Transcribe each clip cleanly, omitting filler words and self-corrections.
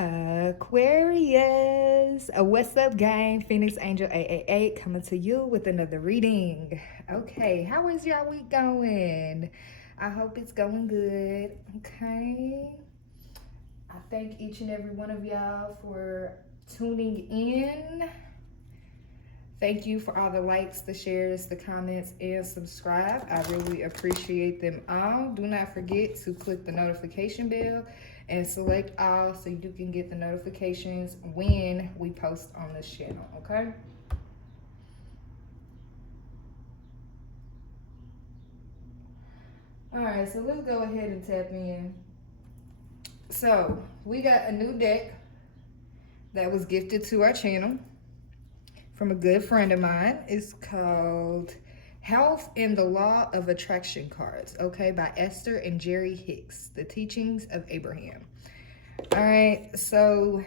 Aquarius, what's up, gang? Phoenix Angel 888 coming to you with another reading. Okay, how is y'all week going? I hope it's going good. Okay, I thank each and every one of y'all for tuning in. Thank you for all the likes, the shares, the comments, and subscribe. I really appreciate them all. Do not forget to click the notification bell and select all so you can get the notifications when we post on this channel, okay? All right, so let's go ahead and tap in. So we got a new deck that was gifted to our channel from a good friend of mine. It's called Health and the Law of Attraction Cards, okay, by Esther and Jerry Hicks, The Teachings of Abraham. All right, so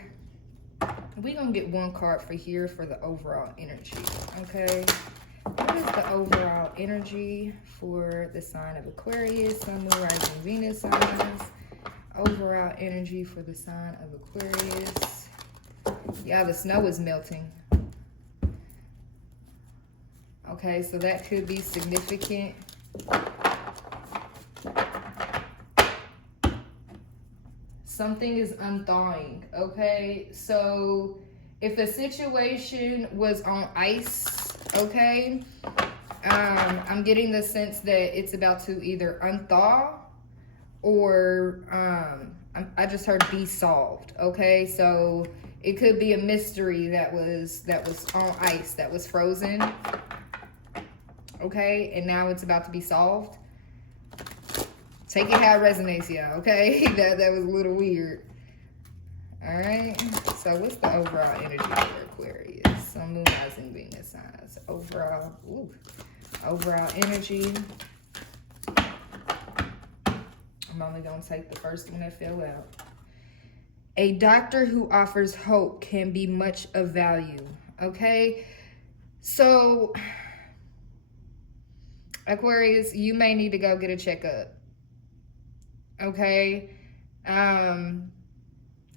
we're going to get one card for here for the overall energy, okay? What is the overall energy for the sign of Aquarius, Sun, Moon, Rising, Venus signs? Overall energy for the sign of Aquarius. Yeah, the snow is melting. Okay, so that could be significant. Something is unthawing, okay? So if a situation was on ice, okay, I'm getting the sense that it's about to either unthaw or I just heard be solved, okay? So it could be a mystery that was on ice, that was frozen. Okay, and now it's about to be solved. Take it how it resonates, y'all, okay? that was a little weird. All right, so what's the overall energy for Aquarius? Sun, Moon, Rising, Venus signs. Overall energy. I'm only gonna take the first one that fell out. A doctor who offers hope can be much of value, okay? So Aquarius, you may need to go get a checkup, okay? I'm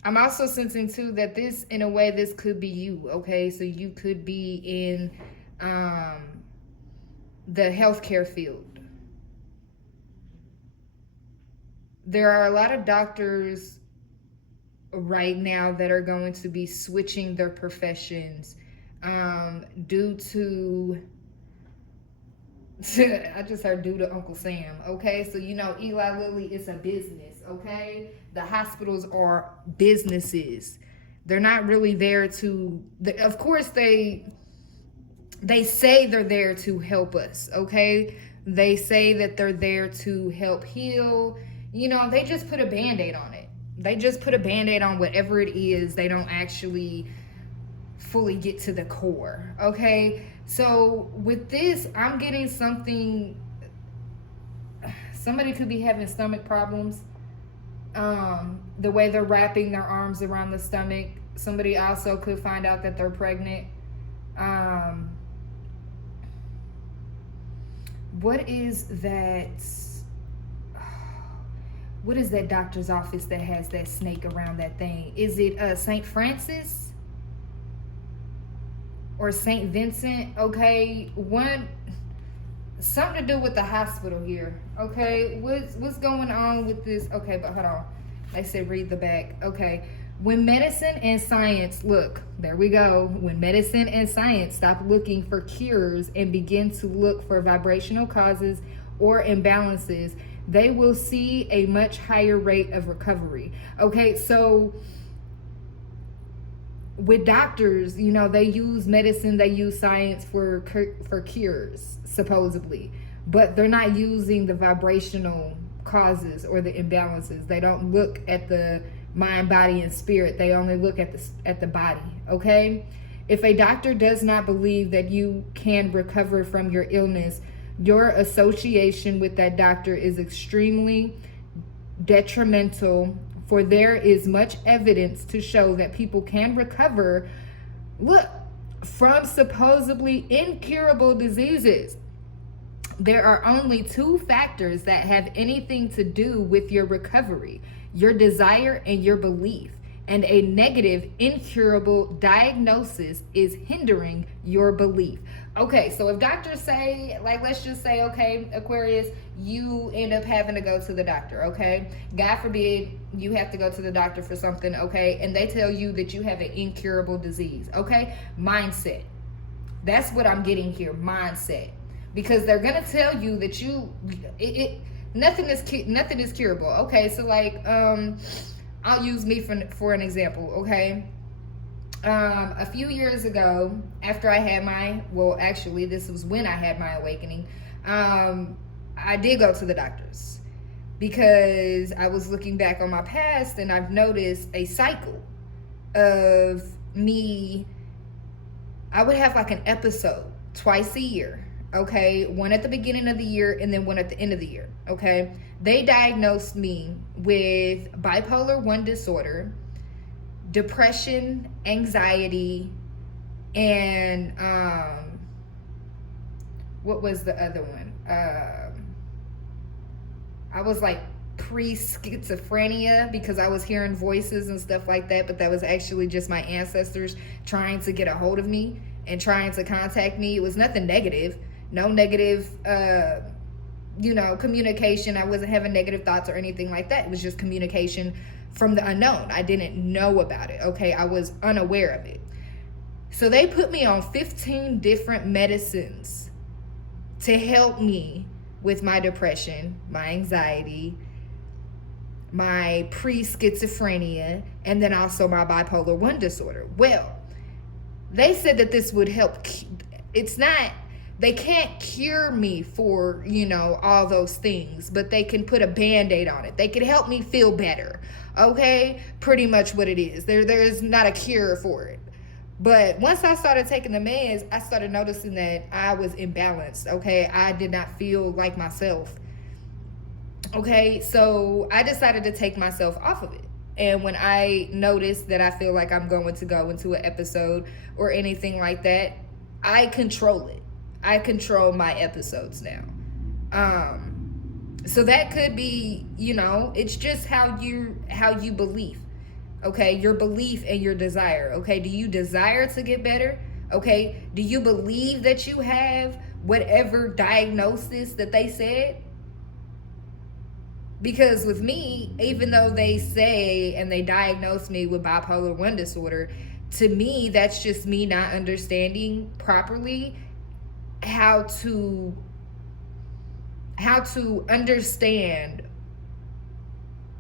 also sensing too that this, in a way, this could be you, okay? So you could be in the healthcare field. There are a lot of doctors right now that are going to be switching their professions due to I just heard due to Uncle Sam, okay? So, you know, Eli Lilly is a business, okay? The hospitals are businesses. They're not really there to, of course, they say they're there to help us, okay? They say that they're there to help heal. You know, they just put a Band-Aid on it. They just put a Band-Aid on whatever it is. They don't actually fully get to the core, okay? So with this, I'm getting something, somebody could be having stomach problems. The way they're wrapping their arms around the stomach. Somebody also could find out that they're pregnant. What is that doctor's office that has that snake around that thing? Is it St. Francis? Or St. Vincent, okay? Something to do with the hospital here, okay? What's going on with this? Okay, but hold on. They said read the back. Okay. When medicine and science, look, there we go. When medicine and science stop looking for cures and begin to look for vibrational causes or imbalances, they will see a much higher rate of recovery. Okay, so with doctors, you know, they use medicine, they use science for cures, supposedly. But they're not using the vibrational causes or the imbalances. They don't look at the mind, body, and spirit. They only look at the body, okay? If a doctor does not believe that you can recover from your illness, your association with that doctor is extremely detrimental, for there is much evidence to show that people can recover, look, from supposedly incurable diseases. There are only two factors that have anything to do with your recovery: your desire and your belief. and a negative, incurable diagnosis is hindering your belief. Okay, so if doctors say, like, let's just say, okay, Aquarius, you end up having to go to the doctor, okay? God forbid you have to go to the doctor for something, okay? And they tell you that you have an incurable disease, okay? Mindset. That's what I'm getting here, mindset. Because they're gonna tell you that nothing is curable. Okay, so like I'll use me for an example, okay? A few years ago, after I had actually this was when I had my awakening, I did go to the doctors because I was looking back on my past and I've noticed a cycle of me. I would have like an episode twice a year, okay? One at the beginning of the year and then one at the end of the year, okay? They diagnosed me with bipolar 1 disorder, depression, anxiety, and what was the other one? I was like pre-schizophrenia because I was hearing voices and stuff like that, but that was actually just my ancestors trying to get a hold of me and trying to contact me. It was nothing negative, no negative communication. I wasn't having negative thoughts or anything like that. It was just communication from the unknown. I didn't know about it, okay? I was unaware of it. So they put me on 15 different medicines to help me with my depression, my anxiety, my pre-schizophrenia, and then also my bipolar 1 disorder. Well, they said that this would help. They can't cure me for, all those things, but they can put a Band-Aid on it. They can help me feel better, okay? Pretty much what it is. There is not a cure for it. But once I started taking the meds, I started noticing that I was imbalanced, okay? I did not feel like myself. Okay, so I decided to take myself off of it. And when I noticed that I feel like I'm going to go into an episode or anything like that, I control it. I control my episodes now. So that could be, it's just how you believe. Okay, your belief and your desire. Okay, do you desire to get better? Okay, do you believe that you have whatever diagnosis that they said? Because with me, even though they say and they diagnose me with bipolar 1 disorder, to me, that's just me not understanding properly how to understand,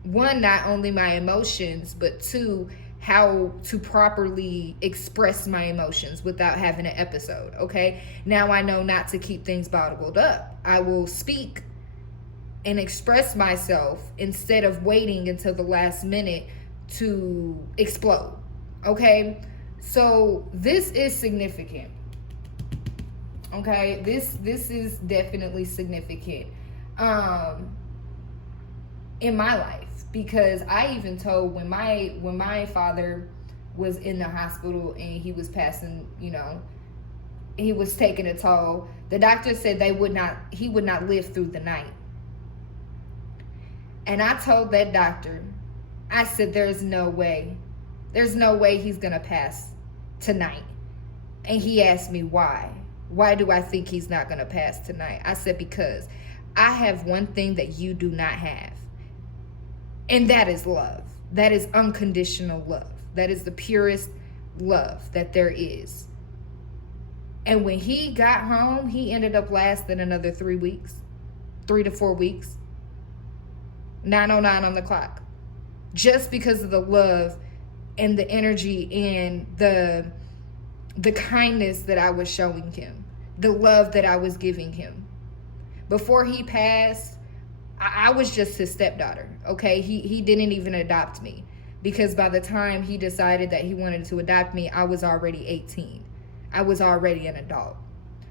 one, not only my emotions, but two, how to properly express my emotions without having an episode, okay? Now I know not to keep things bottled up. I will speak and express myself instead of waiting until the last minute to explode, okay? So this is significant, okay? This is definitely significant in my life, because I even told when my father was in the hospital and he was passing, he was taking a toll, the doctor said he would not live through the night. And I told that doctor, I said, there's no way he's gonna pass tonight. And he asked me why do I think he's not gonna pass tonight? I said, because I have one thing that you do not have, and that is love. That is unconditional love. That is the purest love that there is. And when he got home, he ended up lasting another 3 to 4 weeks. 9:09 on the clock, just because of the love and the energy and the kindness that I was showing him, the love that I was giving him. Before he passed, I was just his stepdaughter, okay? He didn't even adopt me, because by the time he decided that he wanted to adopt me, I was already 18. I was already an adult.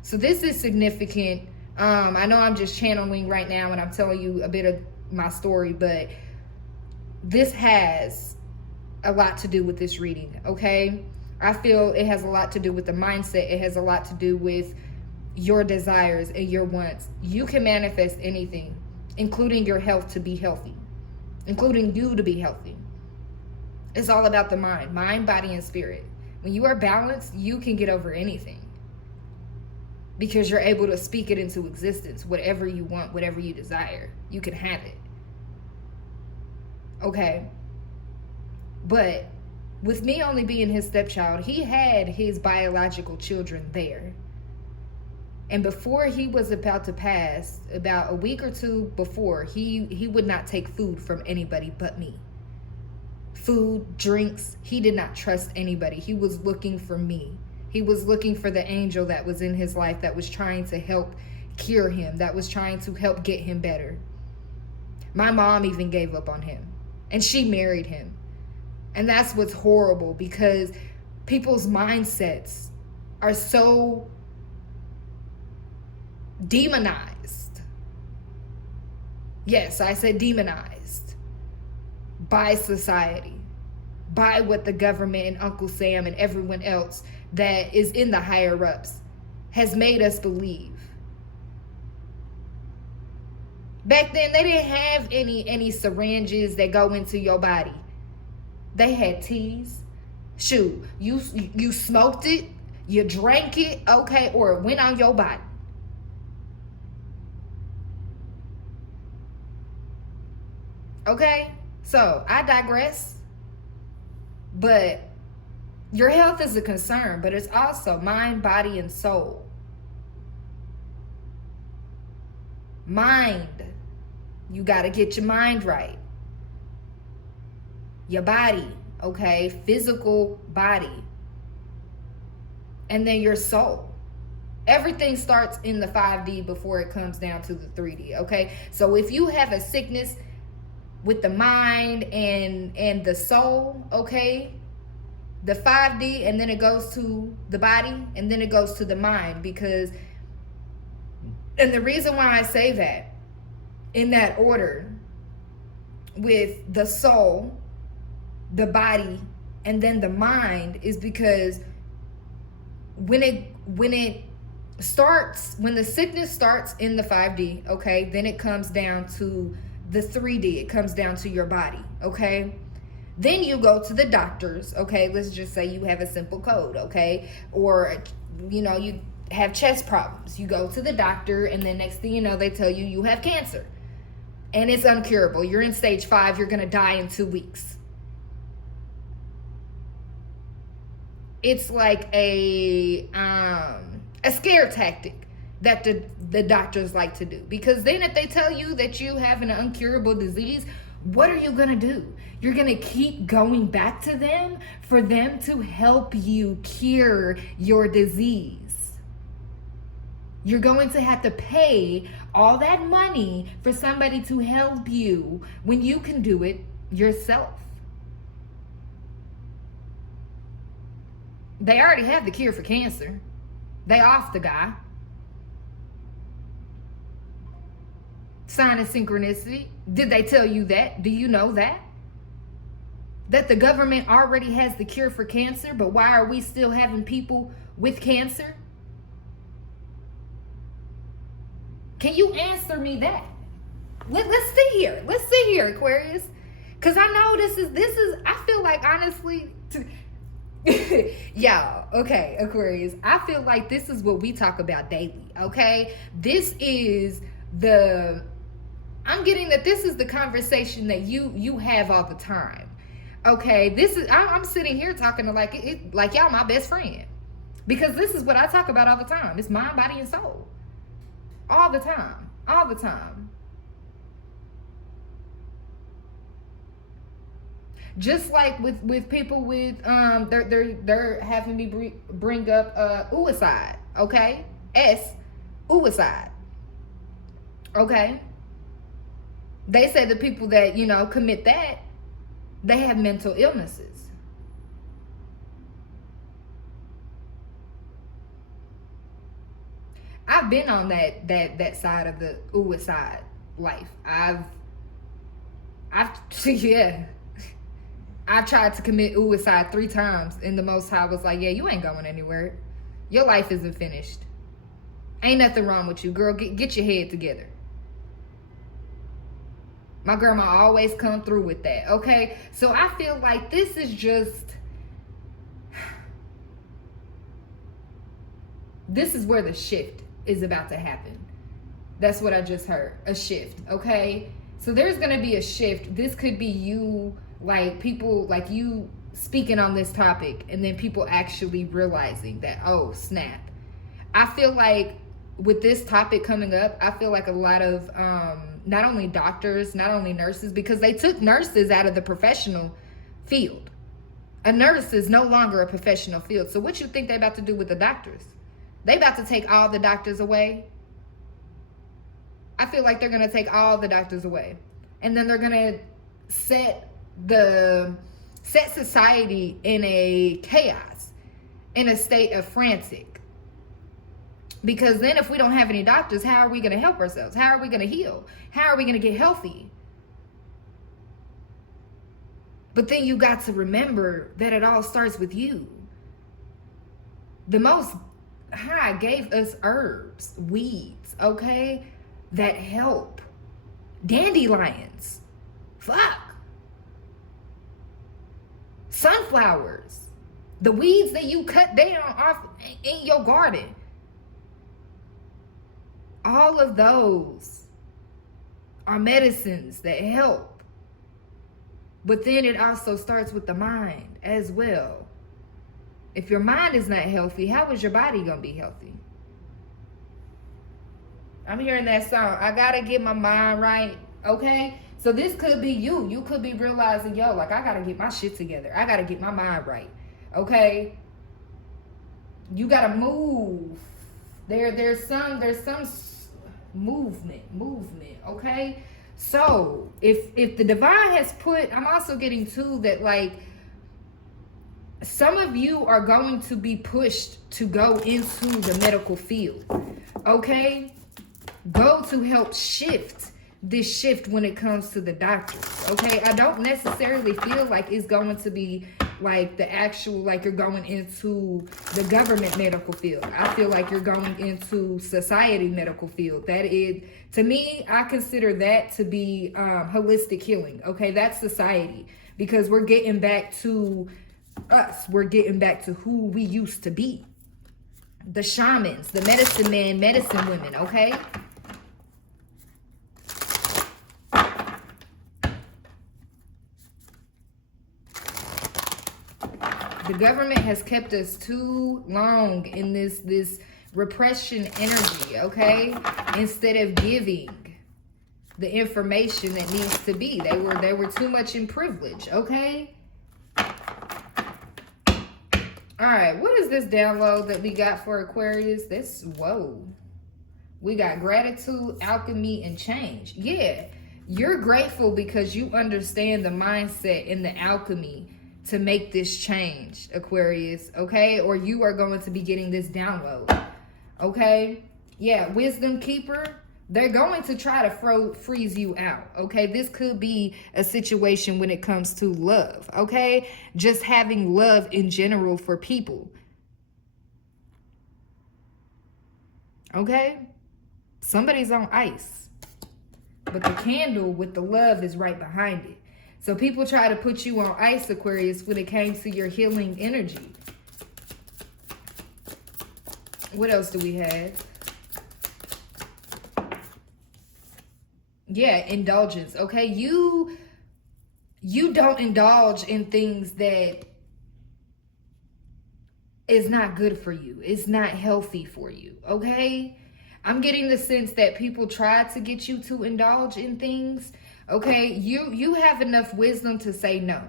So this is significant. I know I'm just channeling right now and I'm telling you a bit of my story, but this has a lot to do with this reading, okay? I feel it has a lot to do with the mindset. It has a lot to do with your desires and your wants. You can manifest anything, including your health to be healthy, including you to be healthy. It's all about the mind, body, and spirit. When you are balanced, you can get over anything because you're able to speak it into existence. Whatever you want, whatever you desire, you can have it. Okay? But with me only being his stepchild, he had his biological children there. And before he was about to pass, about a week or two before, he would not take food from anybody but me. Food, drinks, he did not trust anybody. He was looking for me. He was looking for the angel that was in his life that was trying to help cure him, that was trying to help get him better. My mom even gave up on him, and she married him. And that's what's horrible, because people's mindsets are so demonized. Yes, I said demonized by society, by what the government and Uncle Sam and everyone else that is in the higher ups has made us believe. Back then, they didn't have any syringes that go into your body. They had teas. Shoot, you smoked it, you drank it, okay, or it went on your body. Okay, so I digress. But your health is a concern, but it's also mind, body, and soul. Mind. You got to get your mind right. Your body, okay? Physical body. And then your soul. Everything starts in the 5D before it comes down to the 3D, okay? So if you have a sickness with the mind and the soul, okay? The 5D, and then it goes to the body, and then it goes to the mind, because, and the reason why I say that in that order, with the soul, the body, and then the mind, is because when the sickness starts in the 5D, okay, then it comes down to the 3D. It comes down to your body, okay? Then you go to the doctors, okay? Let's just say you have a simple cold, okay? Or, you have chest problems. You go to the doctor, and then next thing you know, they tell you you have cancer. And it's uncurable. You're in stage 5. You're going to die in 2 weeks. It's like a scare tactic that the doctors like to do. Because then if they tell you that you have an uncurable disease, what are you going to do? You're going to keep going back to them for them to help you cure your disease. You're going to have to pay all that money for somebody to help you when you can do it yourself. They already have the cure for cancer. They off the guy. Sign of synchronicity. Did they tell you that? Do you know that? That the government already has the cure for cancer, but why are we still having people with cancer? Can you answer me that? Let's sit here. Let's sit here, Aquarius. Because I know this is, I feel like, honestly, y'all, okay, Aquarius, I feel like this is what we talk about daily, okay? This is I'm getting that this is the conversation that you have all the time, okay? I'm sitting here talking to like y'all my best friend, because this is what I talk about all the time. It's mind, body, and soul. All the time. All the time. Just like with people with they're having me bring up suicide, okay? Suicide. Okay? They say the people that, commit that, they have mental illnesses. I've been on that side of the suicide life. I've yeah. I tried to commit suicide 3 times, and the Most High was like, yeah, you ain't going anywhere. Your life isn't finished. Ain't nothing wrong with you, girl. Get your head together. My grandma always come through with that, okay? So I feel like this is just, this is where the shift is about to happen. That's what I just heard, a shift, okay? So there's gonna be a shift. This could be you, like people, like you speaking on this topic and then people actually realizing that, oh, snap. I feel like with this topic coming up, I feel like a lot of not only doctors, not only nurses, because they took nurses out of the professional field. A nurse is no longer a professional field. So what you think they about to do with the doctors? They about to take all the doctors away. I feel like they're going to take all the doctors away. And then they're going to set society in a chaos, in a state of frantic. Because then if we don't have any doctors, how are we going to help ourselves? How are we going to heal? How are we going to get healthy? But then you got to remember that it all starts with you. The Most High gave us herbs, weeds, okay, that help. Dandelions. Fuck. Sunflowers. The weeds that you cut down off in your garden. All of those are medicines that help. But then it also starts with the mind as well. If your mind is not healthy, how is your body going to be healthy? I'm hearing that song. I got to get my mind right. Okay? So this could be you. You could be realizing, yo, like I got to get my shit together. I got to get my mind right. Okay? You got to move. There's some movement, okay? So if the divine has put, I'm also getting too that like some of you are going to be pushed to go into the medical field, okay? Go to help shift this shift when it comes to the doctors, okay? I don't necessarily feel like it's going to be like the actual, like you're going into the government medical field. I feel like you're going into society medical field. That is, to me, I consider that to be holistic healing, okay? That's society, because we're getting back to us. We're getting back to who we used to be. The shamans, the medicine men, medicine women, okay? The government has kept us too long in this repression energy, okay? Instead of giving the information that needs to be. They were too much in privilege, okay? All right, what is this download that we got for Aquarius? Whoa. We got gratitude, alchemy, and change. Yeah, you're grateful because you understand the mindset and the alchemy to make this change, Aquarius, okay? Or you are going to be getting this download, okay? Yeah, wisdom keeper, they're going to try to freeze you out, okay? This could be a situation when it comes to love, okay? Just having love in general for people, okay? Somebody's on ice, but the candle with the love is right behind it. So people try to put you on ice, Aquarius, when it came to your healing energy. What else do we have? Yeah, indulgence, okay? You don't indulge in things that is not good for you. It's not healthy for you, okay? I'm getting the sense that people try to get you to indulge in things. Okay, you have enough wisdom to say no,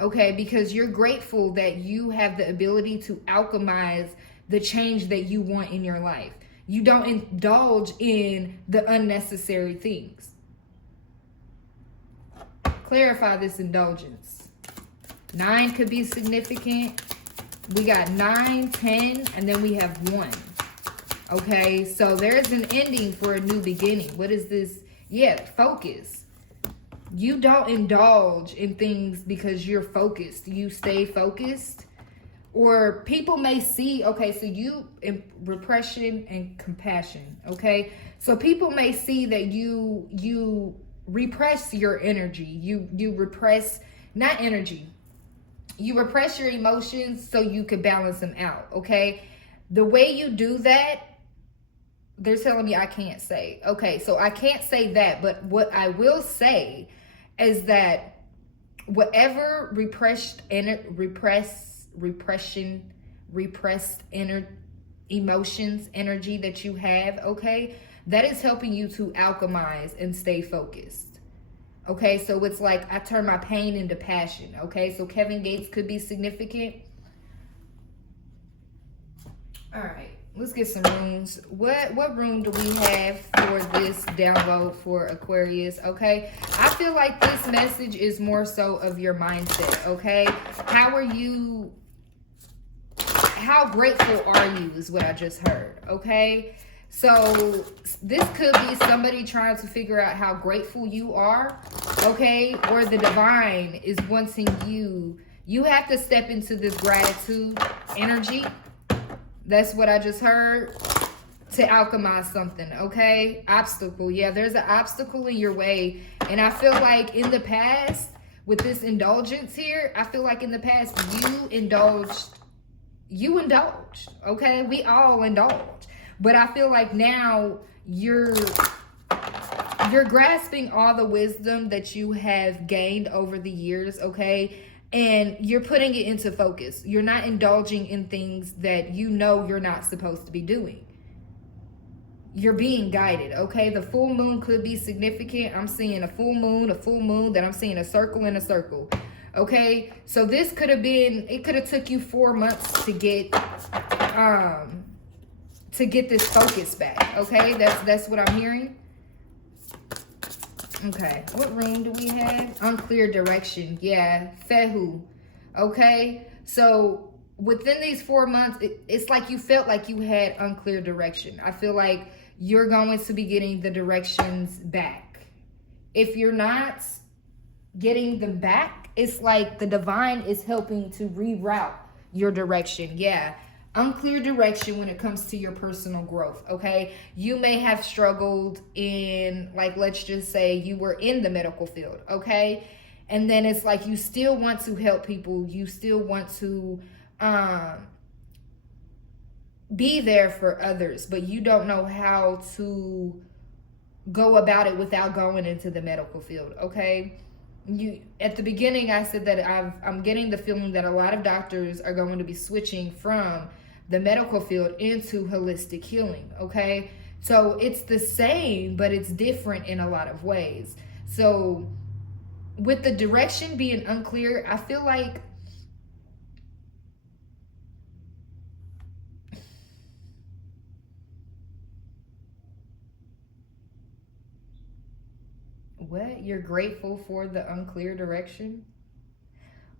okay, because you're grateful that you have the ability to alchemize the change that you want in your life. You don't indulge in the unnecessary things. Clarify this indulgence. 9 could be significant. We got 9, 10, and then we have 1. Okay, so there's an ending for a new beginning. What is this? Yeah, focus. You don't indulge in things because you're focused. You stay focused. Or people may see, okay, so you, in repression and compassion, okay? So people may see that you repress your energy. You repress, not energy. You repress your emotions so you could balance them out, okay? The way you do that, they're telling me I can't say. Okay, so I can't say that, but what I will say is that whatever repressed emotions, energy that you have, okay, that is helping you to alchemize and stay focused. Okay, so it's like I turn my pain into passion. Okay, so Kevin Gates could be significant. All right, let's get some runes. What rune do we have for this download for Aquarius? Okay, I feel like this message is more so of your mindset. Okay, how grateful are you is what I just heard. Okay, so this could be somebody trying to figure out how grateful you are. Okay, or the divine is wanting you have to step into this gratitude energy. That's what I just heard, to alchemize something, okay? Obstacle. Yeah, there's an obstacle in your way. And I feel like in the past, with this indulgence here, I feel like in the past you indulged, okay? We all indulge. But I feel like now you're grasping all the wisdom that you have gained over the years, okay? And you're putting it into focus. You're not indulging in things that you know you're not supposed to be doing. You're being guided, okay? The full moon could be significant. I'm seeing a full moon, then I'm seeing a circle and a circle, okay? So this could have been, it could have took you 4 months to get this focus back, okay? That's what I'm hearing. Okay, what rune do we have? Unclear direction. Yeah, Fehu. Okay, so within these 4 months, it's like you felt like you had unclear direction. I feel like you're going to be getting the directions back. If you're not getting them back, it's like the divine is helping to reroute your direction. Yeah. Unclear direction when it comes to your personal growth, okay? You may have struggled in, like, let's just say you were in the medical field, okay? And then it's like you still want to help people. You still want to be there for others, but you don't know how to go about it without going into the medical field, okay? At the beginning, I said that I'm getting the feeling that a lot of doctors are going to be switching from the medical field into holistic healing, okay? So it's the same, but it's different in a lot of ways. So with the direction being unclear, I feel like what? You're grateful for the unclear direction?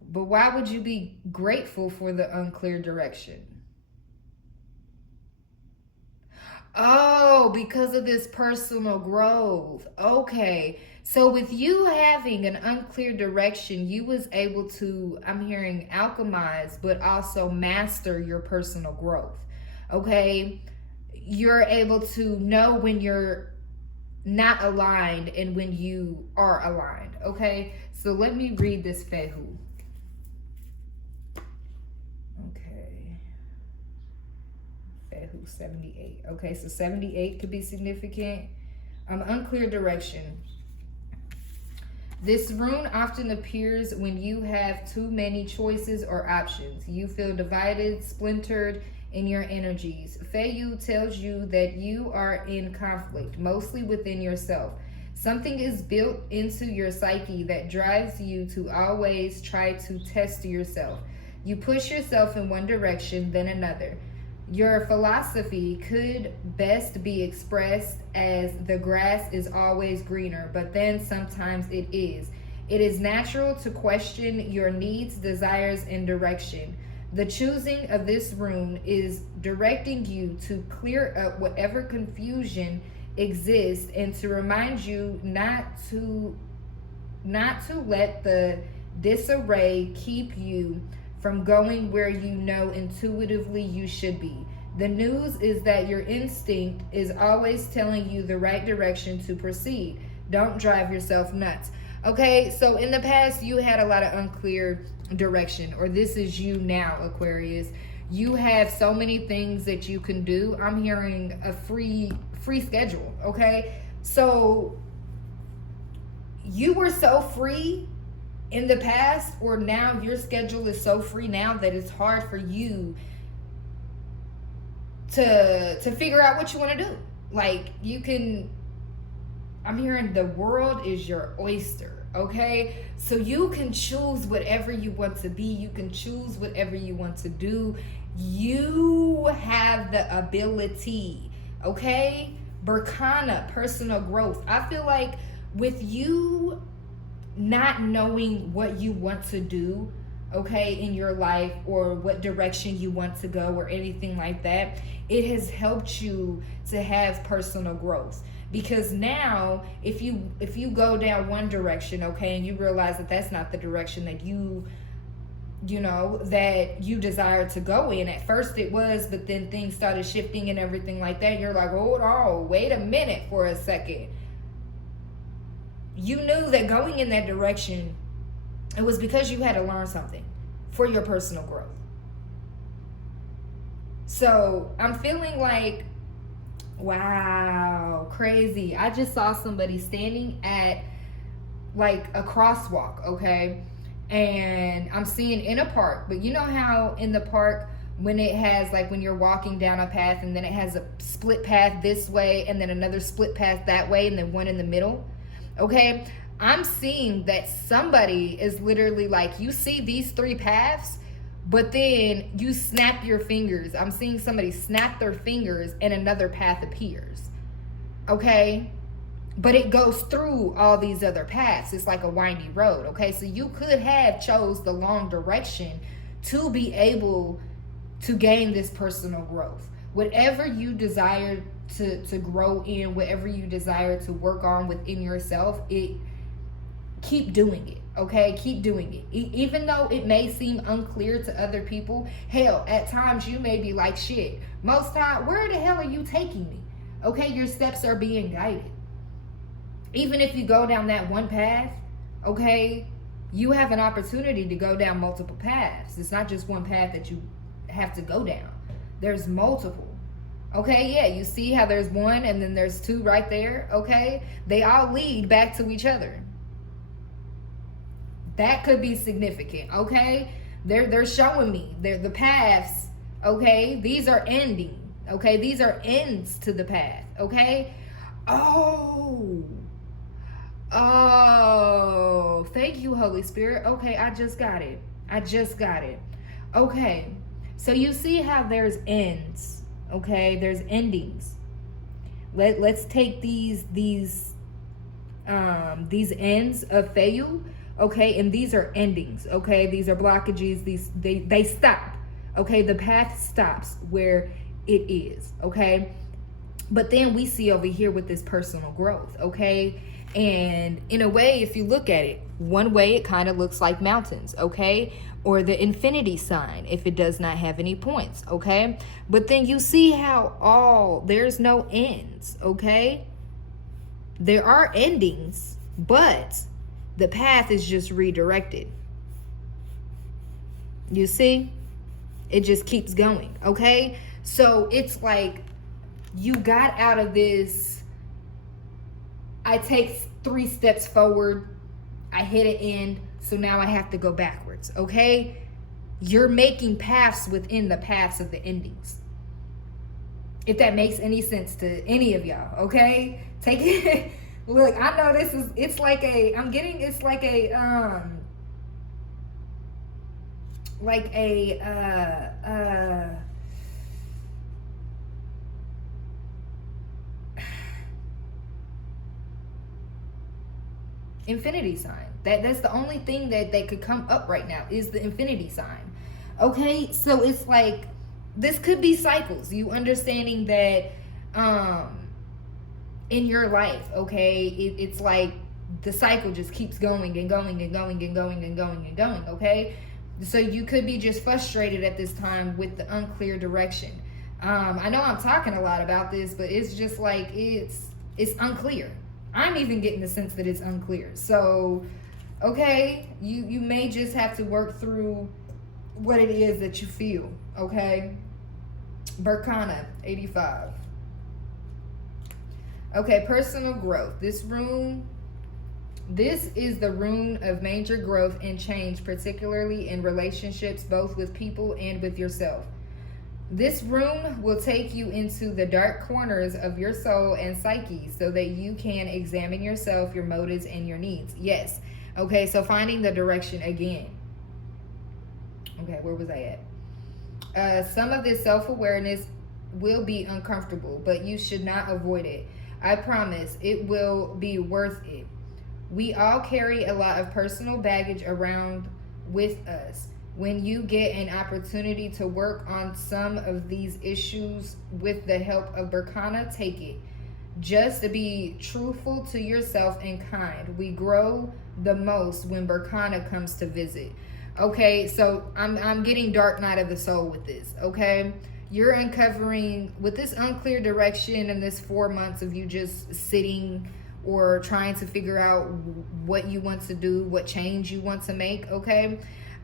But why would you be grateful for the unclear direction? Oh, because of this personal growth. Okay. So with you having an unclear direction, you was able to, I'm hearing, alchemize, but also master your personal growth. Okay. You're able to know when you're not aligned and when you are aligned. Okay. So let me read this Fehu. Okay. Fehu 78. Okay, so 78 could be significant. Unclear direction. This rune often appears when you have too many choices or options. You feel divided, splintered in your energies. Fehu tells you that you are in conflict, mostly within yourself. Something is built into your psyche that drives you to always try to test yourself. You push yourself in one direction, then another. Your philosophy could best be expressed as the grass is always greener, but then sometimes it is. It is natural to question your needs, desires, and direction. The choosing of this rune is directing you to clear up whatever confusion exists and to remind you not to let the disarray keep you from going where you know intuitively you should be. The news is that your instinct is always telling you the right direction to proceed. Don't drive yourself nuts. Okay, so in the past, you had a lot of unclear direction, or this is you now, Aquarius. You have so many things that you can do. I'm hearing a free schedule, okay? So you were so free in the past, or now your schedule is so free now that it's hard for you to figure out what you want to do. Like, you can, I'm hearing the world is your oyster, okay? So you can choose whatever you want to be. You can choose whatever you want to do. You have the ability, okay? Berkana, personal growth. I feel like with you not knowing what you want to do, okay, in your life, or what direction you want to go, or anything like that, it has helped you to have personal growth. Because now if you go down one direction, okay, and you realize that that's not the direction that you know that you desire to go in. At first it was, but then things started shifting and everything like that. You're like, hold on, wait a minute for a second. You knew that going in that direction, it was because you had to learn something for your personal growth. So I'm feeling like, wow, crazy. I just saw somebody standing at like a crosswalk, okay? And I'm seeing in a park, but you know how in the park, when it has, like, when you're walking down a path and then it has a split path this way and then another split path that way and then one in the middle, okay? I'm seeing that somebody is literally like, you see these three paths, but then you snap your fingers. I'm seeing somebody snap their fingers and another path appears, okay? But it goes through all these other paths. It's like a windy road, okay? So you could have chose the long direction to be able to gain this personal growth. Whatever you desire to grow in, whatever you desire to work on within yourself, keep doing it, okay? Keep doing it. Even though it may seem unclear to other people, hell, at times you may be like, shit, most time, where the hell are you taking me? Okay, your steps are being guided. Even if you go down that one path, okay, you have an opportunity to go down multiple paths. It's not just one path that you have to go down. There's multiple. Okay, yeah, you see how there's one and then there's two right there, okay? They all lead back to each other. That could be significant, okay? They're showing me the paths, okay? These are ending, okay? These are ends to the path, okay? Oh, thank you, Holy Spirit. Okay, I just got it. Okay, so you see how there's ends, okay? There's endings. Let's take these ends of Fayu, okay? And these are endings, okay? These are blockages. They stop, okay? The path stops where it is, okay? But then we see over here with this personal growth, okay? And in a way, if you look at it, one way it kind of looks like mountains, okay? Or the infinity sign if it does not have any points, okay? But then you see how there's no ends, okay? There are endings, but the path is just redirected. You see? It just keeps going, okay? So it's like you got out of this, I take 3 steps forward, I hit an end, so now I have to go backwards, okay? You're making paths within the paths of the endings. If that makes any sense to any of y'all, okay? Take it. Look, I know it's like a infinity sign. That's the only thing that could come up right now is the infinity sign. Okay, so it's like this could be cycles. You understanding that in your life, okay, it's like the cycle just keeps going and going and going and going and going and going, okay? So you could be just frustrated at this time with the unclear direction. I know I'm talking a lot about this, but it's just like it's unclear. I'm even getting the sense that it's unclear. So, okay, you may just have to work through what it is that you feel, okay? Berkana, 85. Okay, personal growth. This is the rune of major growth and change, particularly in relationships, both with people and with yourself. This rune will take you into the dark corners of your soul and psyche so that you can examine yourself, your motives, and your needs. Yes. Okay, so finding the direction again. Okay, where was I at? Some of this self-awareness will be uncomfortable, but you should not avoid it. I promise it will be worth it. We all carry a lot of personal baggage around with us. When you get an opportunity to work on some of these issues with the help of Berkana, take it. Just to be truthful to yourself and kind. We grow the most when Berkana comes to visit. Okay, so I'm getting dark night of the soul with this, okay? You're uncovering, with this unclear direction and this 4 months of you just sitting or trying to figure out what you want to do, what change you want to make, okay?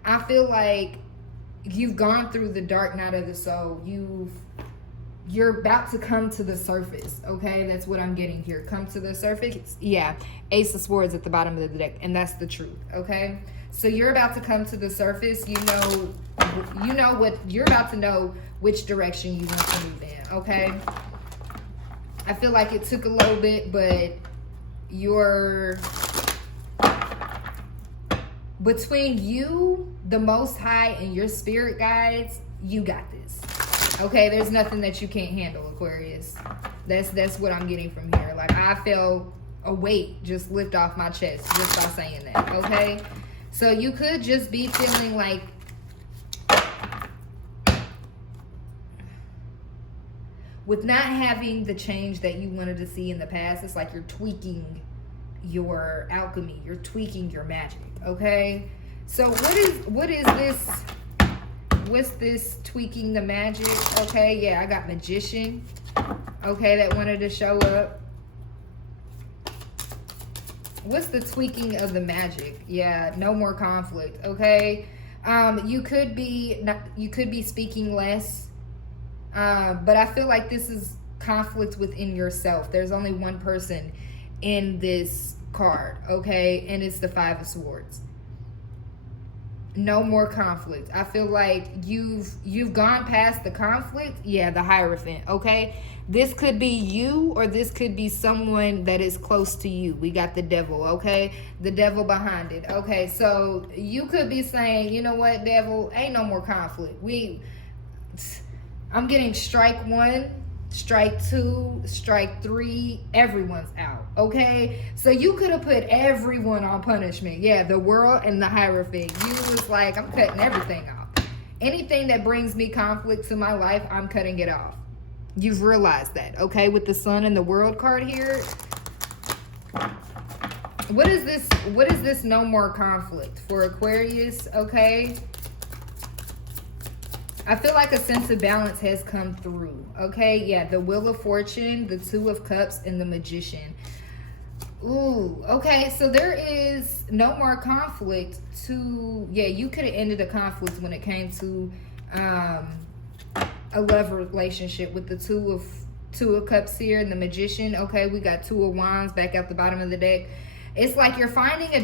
I feel like you've gone through the dark night of the soul. You're about to come to the surface, okay? That's what I'm getting here. Come to the surface. Yeah, Ace of Swords at the bottom of the deck, and that's the truth, okay? So you're about to come to the surface. You know what you're about to know, which direction you want to move in, okay? I feel like it took a little bit, but you're between you, the Most High, and your spirit guides. You got this, okay? There's nothing that you can't handle, Aquarius. That's what I'm getting from here. Like, I felt a weight just lift off my chest just by saying that, okay? So you could just be feeling like with not having the change that you wanted to see in the past, it's like you're tweaking your alchemy, you're tweaking your magic, okay? So what is this? What's this tweaking the magic? Okay, yeah, I got magician, okay, that wanted to show up. What's the tweaking of the magic? Yeah, no more conflict, okay? You could be speaking less. But I feel like this is conflict within yourself. There's only one person in this card, okay? And it's the Five of Swords. No more conflict. I feel like you've gone past the conflict. Yeah, the Hierophant, okay? This could be you, or this could be someone that is close to you. We got the devil, okay? The devil behind it. Okay, so you could be saying, you know what, devil, ain't no more conflict. I'm getting strike 1, strike 2, strike 3, everyone's out, okay? So you could have put everyone on punishment. Yeah, the world and the Hierophant. You was like, I'm cutting everything off. Anything that brings me conflict to my life, I'm cutting it off. You've realized that, okay? With the Sun and the World card here. What is this no more conflict for Aquarius, okay? I feel like a sense of balance has come through, okay? Yeah, the Wheel of Fortune, the Two of Cups, and the Magician. Ooh, okay, so there is no more conflict yeah, you could have ended a conflict when it came to a love relationship with the Two of Cups here and the Magician. Okay, we got Two of Wands back at the bottom of the deck. It's like you're finding a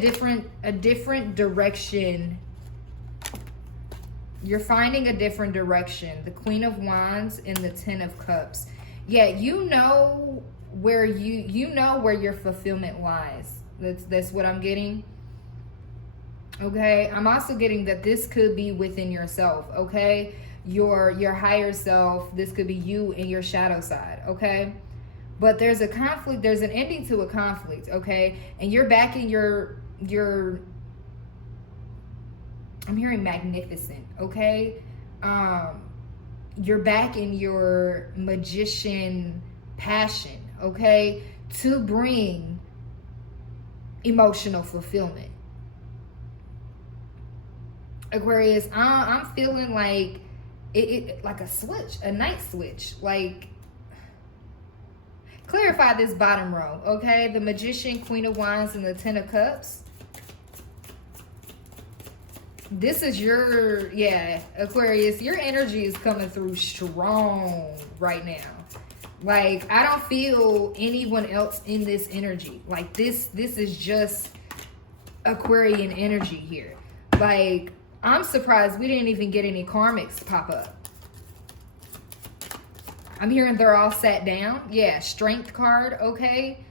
different direction. You're finding a different direction. The Queen of Wands and the Ten of Cups. Yeah, you know where your fulfillment lies. That's what I'm getting. Okay, I'm also getting that this could be within yourself, okay? Your higher self. This could be you and your shadow side, okay? But there's a conflict, there's an ending to a conflict, okay? And you're back in your I'm hearing magnificent, okay? You're back in your magician passion, okay? To bring emotional fulfillment. Aquarius, I'm feeling like it like a switch, a night switch. Like, Clarify this bottom row, okay? The Magician, Queen of Wands, and the Ten of Cups. This is your, yeah, Aquarius, your energy is coming through strong right now. Like, I don't feel anyone else in this energy. Like, this is just Aquarian energy here. Like, I'm surprised we didn't even get any karmics pop up. I'm hearing they're all sat down. Yeah, strength card, okay?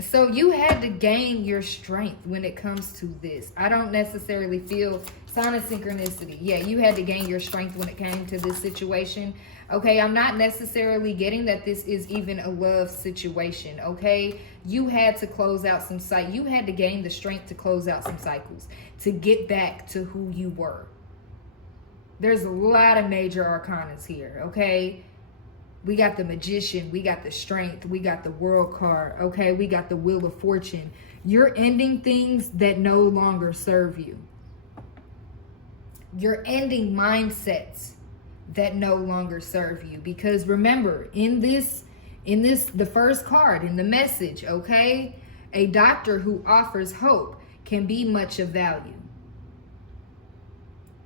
So you had to gain your strength when it comes to this. I don't necessarily feel sign of synchronicity. Yeah, you had to gain your strength when it came to this situation. Okay, I'm not necessarily getting that this is even a love situation, okay? You had to close out some cycles. You had to gain the strength to close out some cycles, to get back to who you were. There's a lot of major arcanas here, okay? We got the Magician, we got the Strength, we got the World card, okay? We got the Wheel of Fortune. You're ending things that no longer serve you. You're ending mindsets that no longer serve you. Because remember, in this, the first card, in the message, okay? A doctor who offers hope can be much of value.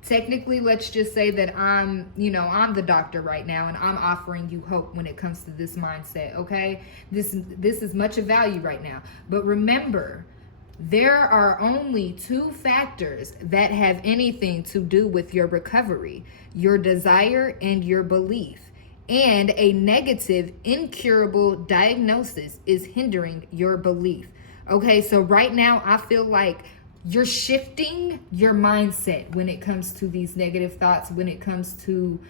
Technically, let's just say that I'm the doctor right now and I'm offering you hope when it comes to this mindset, okay? This is much of value right now. But remember, there are only two factors that have anything to do with your recovery: your desire and your belief. And a negative, incurable diagnosis is hindering your belief. Okay, so right now I feel like you're shifting your mindset when it comes to these negative thoughts, when it comes to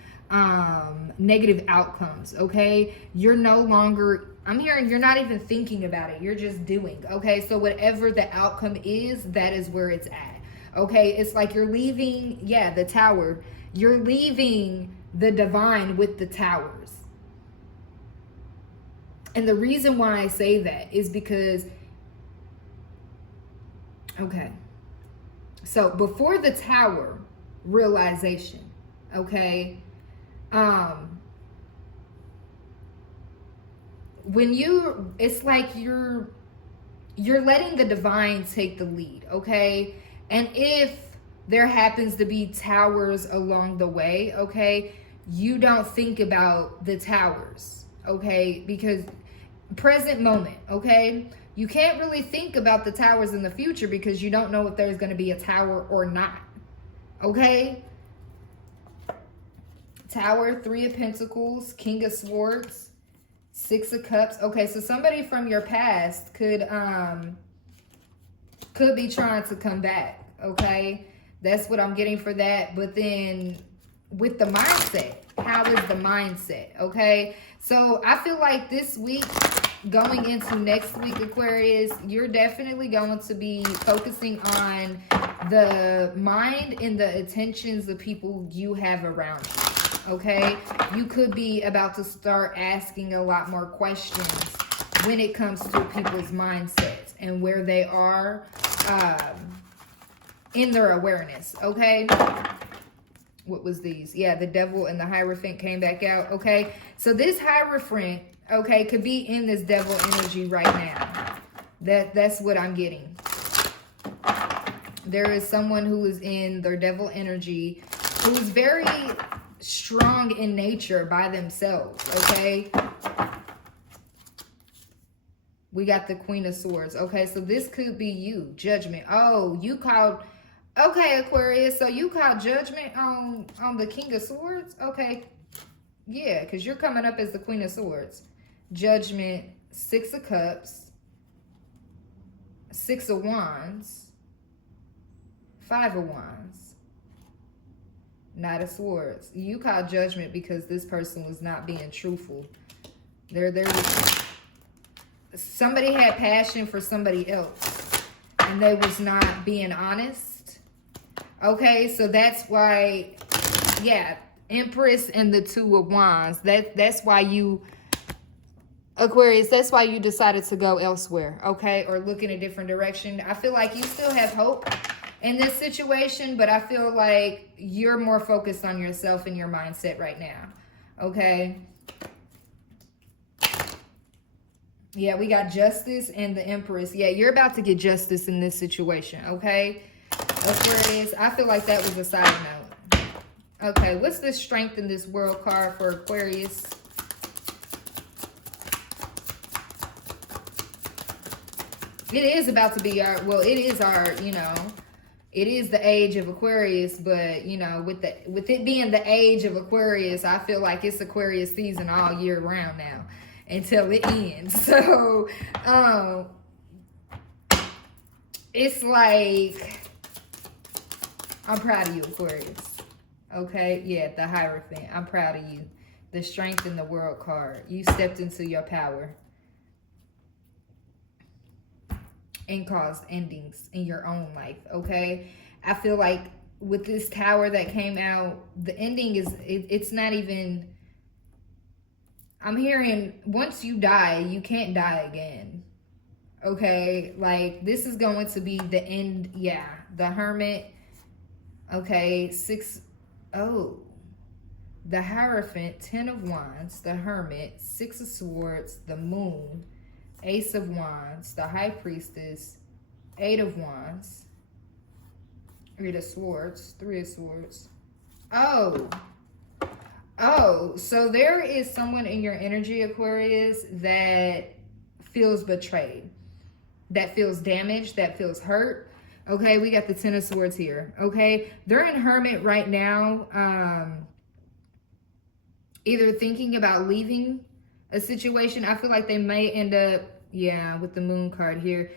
negative outcomes, okay? You're no longer, I'm hearing you're not even thinking about it. You're just doing, okay? So whatever the outcome is, that is where it's at, okay? It's like you're leaving, yeah, the tower. You're leaving the divine with the towers. And the reason why I say that is because, okay, so before the tower realization, okay, when it's like you're letting the divine take the lead, okay? And if there happens to be towers along the way, okay, you don't think about the towers, okay? Because present moment, okay? You can't really think about the towers in the future because you don't know if there's going to be a tower or not. Okay? Tower, Three of Pentacles, King of Swords, Six of Cups. Okay, so somebody from your past could be trying to come back. Okay? That's what I'm getting for that. But then with the mindset, how is the mindset? Okay? So I feel like this week, going into next week, Aquarius, you're definitely going to be focusing on the mind and the attentions of people you have around you, okay? You could be about to start asking a lot more questions when it comes to people's mindsets and where they are in their awareness, okay? What was these? Yeah, the Devil and the Hierophant came back out, okay? So this Hierophant, okay, could be in this devil energy right now. That's what I'm getting. There is someone who is in their devil energy who's very strong in nature by themselves, okay? We got the Queen of Swords. Okay, so this could be you. Judgment. Oh, you called... Okay, Aquarius, so you called judgment on the King of Swords? Okay. Yeah, because you're coming up as the Queen of Swords. Judgment, Six of Cups, Six of Wands, Five of Wands, Knight of Swords. You called judgment because this person was not being truthful. Somebody had passion for somebody else and they was not being honest. Okay, so that's why, yeah, Empress and the Two of Wands. That's why you, Aquarius, that's why you decided to go elsewhere, okay, or look in a different direction. I feel like you still have hope in this situation, but I feel like you're more focused on yourself and your mindset right now, okay? Yeah, we got Justice and the Empress. Yeah, you're about to get justice in this situation, okay? Aquarius, I feel like that was a side note. Okay, what's the Strength in this World card for Aquarius? It is about to be our, well, it is our, you know, it is the age of Aquarius, but, you know, with it being the age of Aquarius, I feel like it's Aquarius season all year round now until it ends. So, it's like, I'm proud of you, Aquarius. Okay? Yeah, the Hierophant. I'm proud of you. The Strength in the World card. You stepped into your power and caused endings in your own life, okay? I feel like with this Tower that came out, the ending is, it's not even, I'm hearing once you die, you can't die again, okay? Like, this is going to be the end. Yeah, the Hermit, okay, the Hierophant, 10 of Wands, the Hermit, 6 of Swords, the Moon, Ace of Wands, the High Priestess, 8 of Wands, 8 of Swords, 3 of Swords. Oh, so there is someone in your energy, Aquarius, that feels betrayed, that feels damaged, that feels hurt. Okay, we got the 10 of Swords here. Okay, they're in Hermit right now, either thinking about leaving a situation. I feel like they may end up, yeah, with the Moon card here.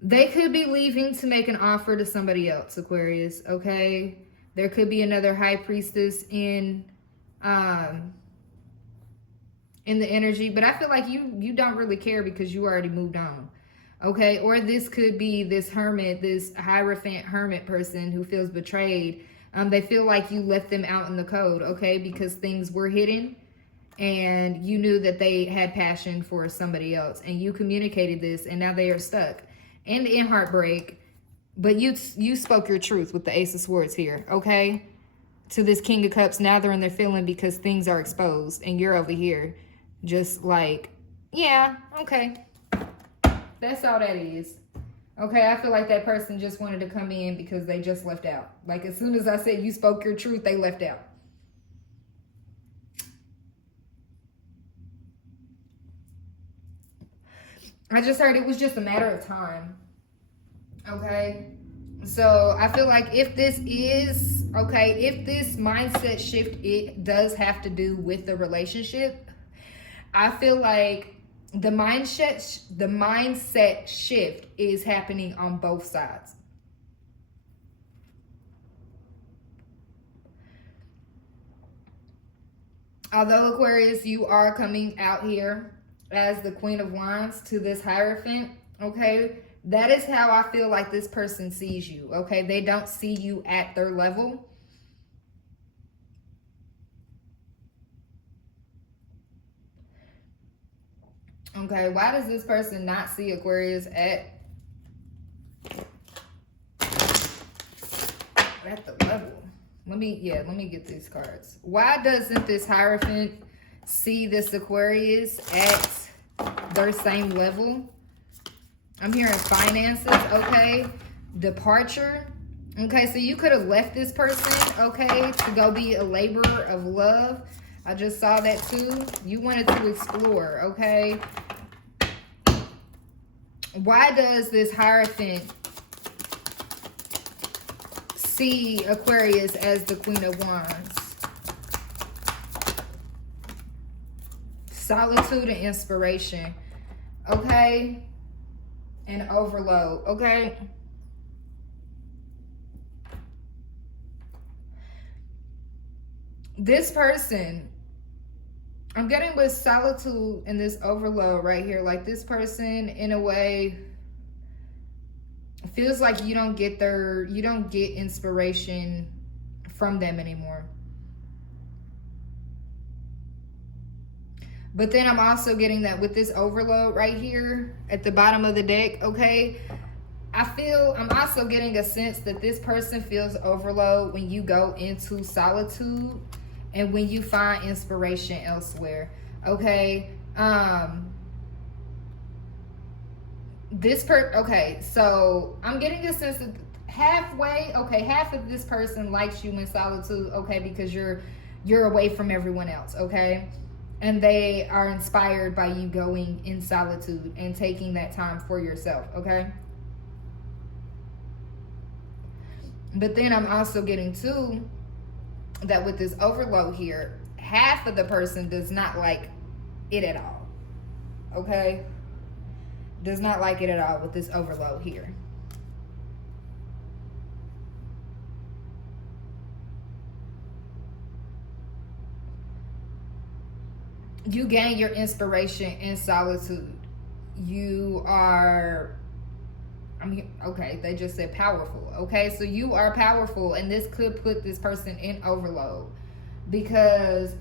They could be leaving to make an offer to somebody else, Aquarius, okay? There could be another High Priestess in the energy, but I feel like you don't really care because you already moved on, okay? Or this could be this Hermit, this Hierophant Hermit person who feels betrayed. They feel like you left them out in the cold, okay? Because things were hidden and you knew that they had passion for somebody else and you communicated this and now they are stuck and in heartbreak. But you spoke your truth with the Ace of Swords here, okay? To this King of Cups, now they're in their feeling because things are exposed and you're over here just like, yeah, okay. That's all that is. Okay, I feel like that person just wanted to come in because they just left out. Like, as soon as I said you spoke your truth, they left out. I just heard it was just a matter of time. Okay? So, I feel like if this is, okay, if this mindset shift, it does have to do with the relationship, I feel like the mindset shift is happening on both sides. Although, Aquarius, you are coming out here as the Queen of Wands to this Hierophant, okay? That is how I feel like this person sees you, okay? They don't see you at their level. Okay, why does this person not see Aquarius at the level? Let me get these cards. Why doesn't this Hierophant see this Aquarius at their same level? I'm hearing finances, okay? Departure. Okay, so you could have left this person, okay, to go be a laborer of love. I just saw that too. You wanted to explore, okay? Why does this Hierophant see Aquarius as the Queen of Wands? Solitude and inspiration, okay? And overload, okay? This person, I'm getting with solitude and this overload right here. Like, this person, in a way, feels like you don't get inspiration from them anymore. But then I'm also getting that with this overload right here at the bottom of the deck, okay? I'm also getting a sense that this person feels overload when you go into solitude and when you find inspiration elsewhere, okay? Okay, so I'm getting a sense that halfway, okay, half of this person likes you in solitude, okay, because you're away from everyone else, okay? And they are inspired by you going in solitude and taking that time for yourself, okay? But then I'm also getting too that with this overload here, half of the person does not like it at all, okay? Does not like it at all with this overload here. You gain your inspiration in solitude. You are, I mean, okay, they just said powerful. Okay, so you are powerful, and this could put this person in overload because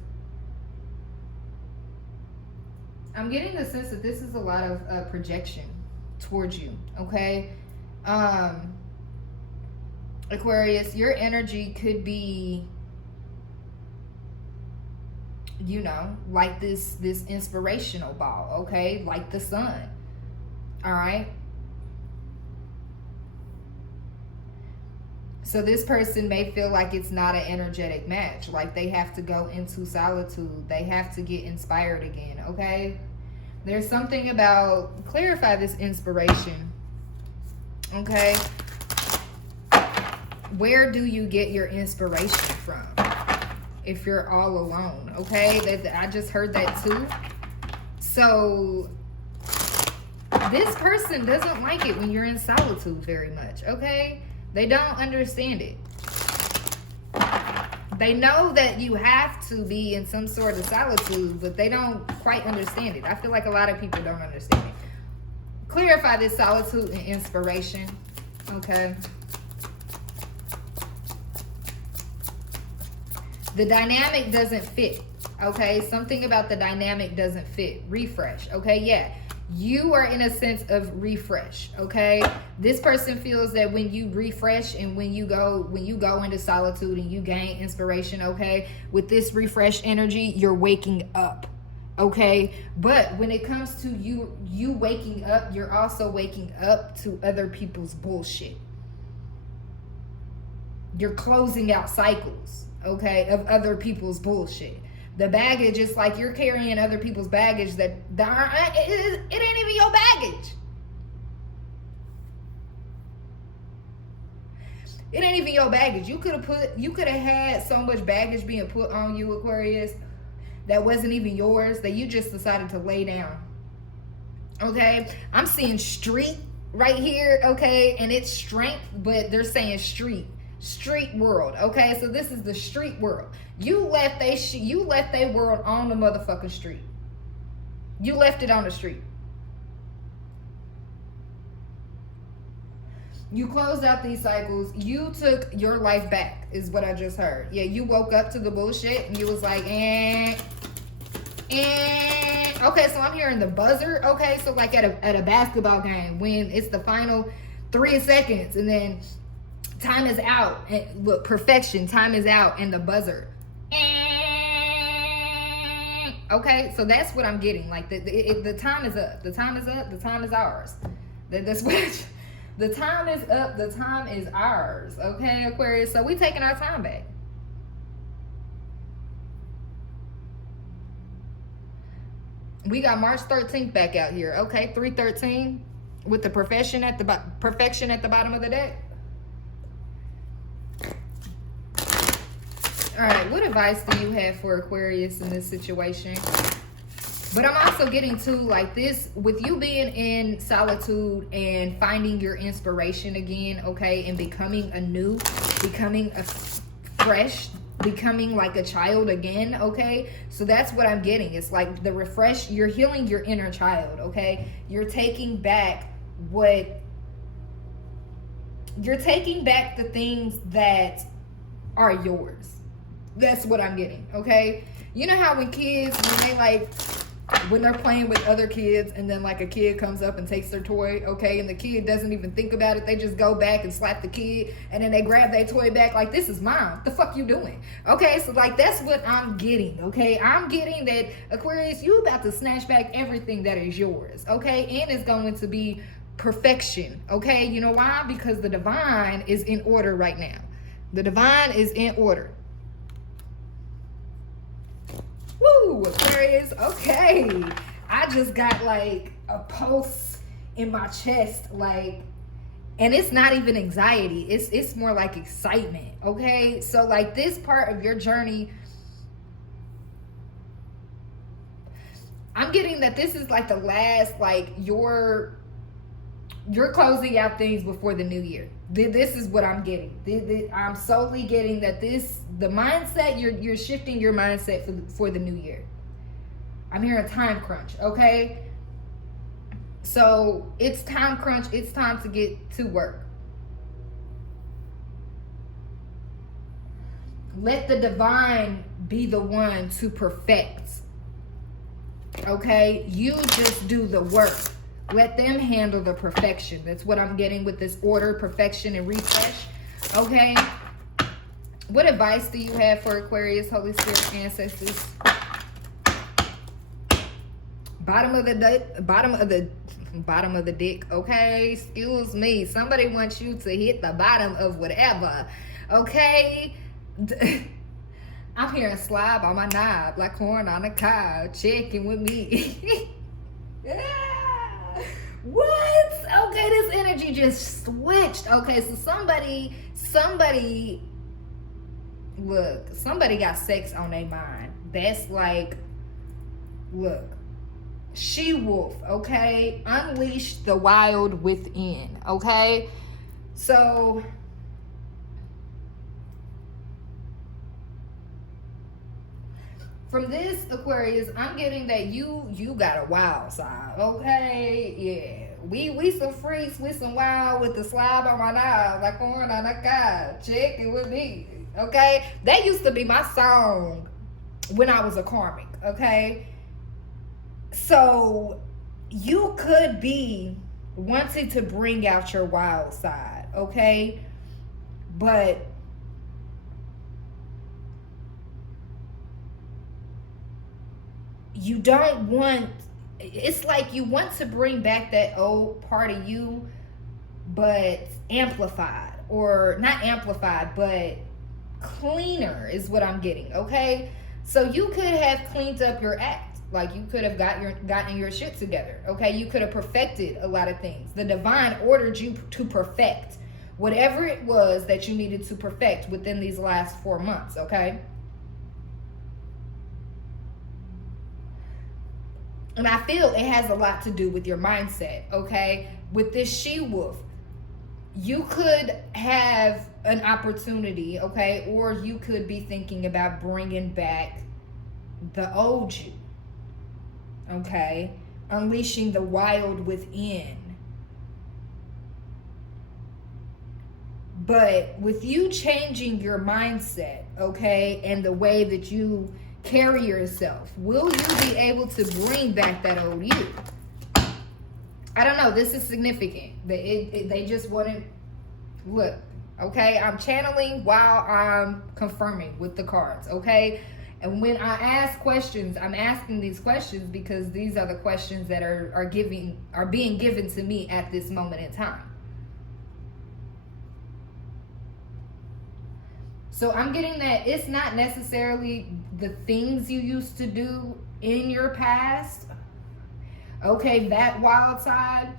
I'm getting the sense that this is a lot of projection towards you. Okay, Aquarius, your energy could be, you know, like this inspirational ball, okay, like the sun. All right, so this person may feel like it's not an energetic match, like they have to go into solitude, they have to get inspired again. Okay, there's something about, clarify this inspiration. Okay, where do you get your inspiration from if you're all alone? Okay, I just heard that too. So this person doesn't like it when you're in solitude very much. Okay, they don't understand it. They know that you have to be in some sort of solitude, but they don't quite understand it. I feel like a lot of people don't understand it. Clarify this solitude and inspiration. Okay, the dynamic doesn't fit. Okay, something about the dynamic doesn't fit. Refresh. Okay, yeah, you are in a sense of refresh. Okay, this person feels that when you refresh and when you go into solitude and you gain inspiration, okay, with this refresh energy, you're waking up. Okay, but when it comes to you waking up, you're also waking up to other people's bullshit. You're closing out cycles, okay, of other people's bullshit. The baggage is like you're carrying other people's baggage that it ain't even your baggage. It ain't even your baggage. You could have had so much baggage being put on you, Aquarius, that wasn't even yours, that you just decided to lay down. Okay, I'm seeing street right here, okay, and it's strength, but they're saying street world. Okay, so this is the street world. You left they world on the motherfucking street. You left it on the street. You closed out these cycles. You took your life back, is what I just heard. Yeah, you woke up to the bullshit and you was like, okay, so I'm hearing the buzzer. Okay, so like at a basketball game when it's the final 3 seconds and then time is out, and look, perfection, time is out, and the buzzer. Okay, so that's what I'm getting. Like the time is up. The time is up. The time is ours. That's what. The time is up. The time is ours. Okay, Aquarius. So we taking our time back. We got March 13th back out here. Okay, 313 with the perfection at the bottom of the deck. All right, what advice do you have for Aquarius in this situation? But I'm also getting to, like, this, with you being in solitude and finding your inspiration again, okay, and becoming anew, becoming fresh, becoming like a child again, okay? So that's what I'm getting. It's like the refresh, you're healing your inner child, okay? You're taking back the things that are yours. That's what I'm getting, okay? You know how when kids, when they're playing with other kids and then like a kid comes up and takes their toy, okay, and the kid doesn't even think about it, they just go back and slap the kid and then they grab their toy back like, this is mine, what the fuck you doing? Okay, so like that's what I'm getting, okay? I'm getting that, Aquarius, you about to snatch back everything that is yours, okay? And it's going to be perfection, okay? You know why? Because the divine is in order right now. The divine is in order. Woo, Aquarius. Okay. I just got like a pulse in my chest, like, and it's not even anxiety. It's more like excitement, okay? So like this part of your journey, I'm getting that this is like the last, like you're closing out things before the new year. This is what I'm getting. I'm solely getting that the mindset, you're shifting your mindset for the new year. I'm hearing time crunch, okay? So it's time crunch. It's time to get to work. Let the divine be the one to perfect, okay? You just do the work. Let them handle the perfection. That's what I'm getting with this order, perfection, and refresh. Okay. What advice do you have for Aquarius, Holy Spirit, ancestors? Bottom of the dick. Okay. Excuse me. Somebody wants you to hit the bottom of whatever. Okay. I'm hearing slob on my knob like corn on a cob. Checking with me. Yeah. What? Okay, this energy just switched. Okay, so somebody, look, somebody got sex on their mind. That's like, look, she-wolf, okay? Unleash the wild within, okay? So, from this, Aquarius, I'm getting that you got a wild side, okay? Yeah. We some freaks with some wild with the slob on my knob, like corn on a cob. Check it with me, okay? That used to be my song when I was a karmic, okay? So you could be wanting to bring out your wild side, okay? But you don't want, it's like you want to bring back that old part of you, but amplified, or not amplified, but cleaner is what I'm getting, okay? So you could have cleaned up your act. Like you could have gotten your shit together, okay? You could have perfected a lot of things. The divine ordered you to perfect whatever it was that you needed to perfect within these last 4 months, okay? And I feel it has a lot to do with your mindset, okay? With this she-wolf, you could have an opportunity, okay? Or you could be thinking about bringing back the old you, okay? Unleashing the wild within. But with you changing your mindset, okay, and the way that you carry yourself, will you be able to bring back that old you? I don't know. This is significant. They just wouldn't look, okay? I'm channeling while I'm confirming with the cards, okay? And when I ask questions, I'm asking these questions because these are the questions that are being given to me at this moment in time. So I'm getting that it's not necessarily the things you used to do in your past, okay, that wild side.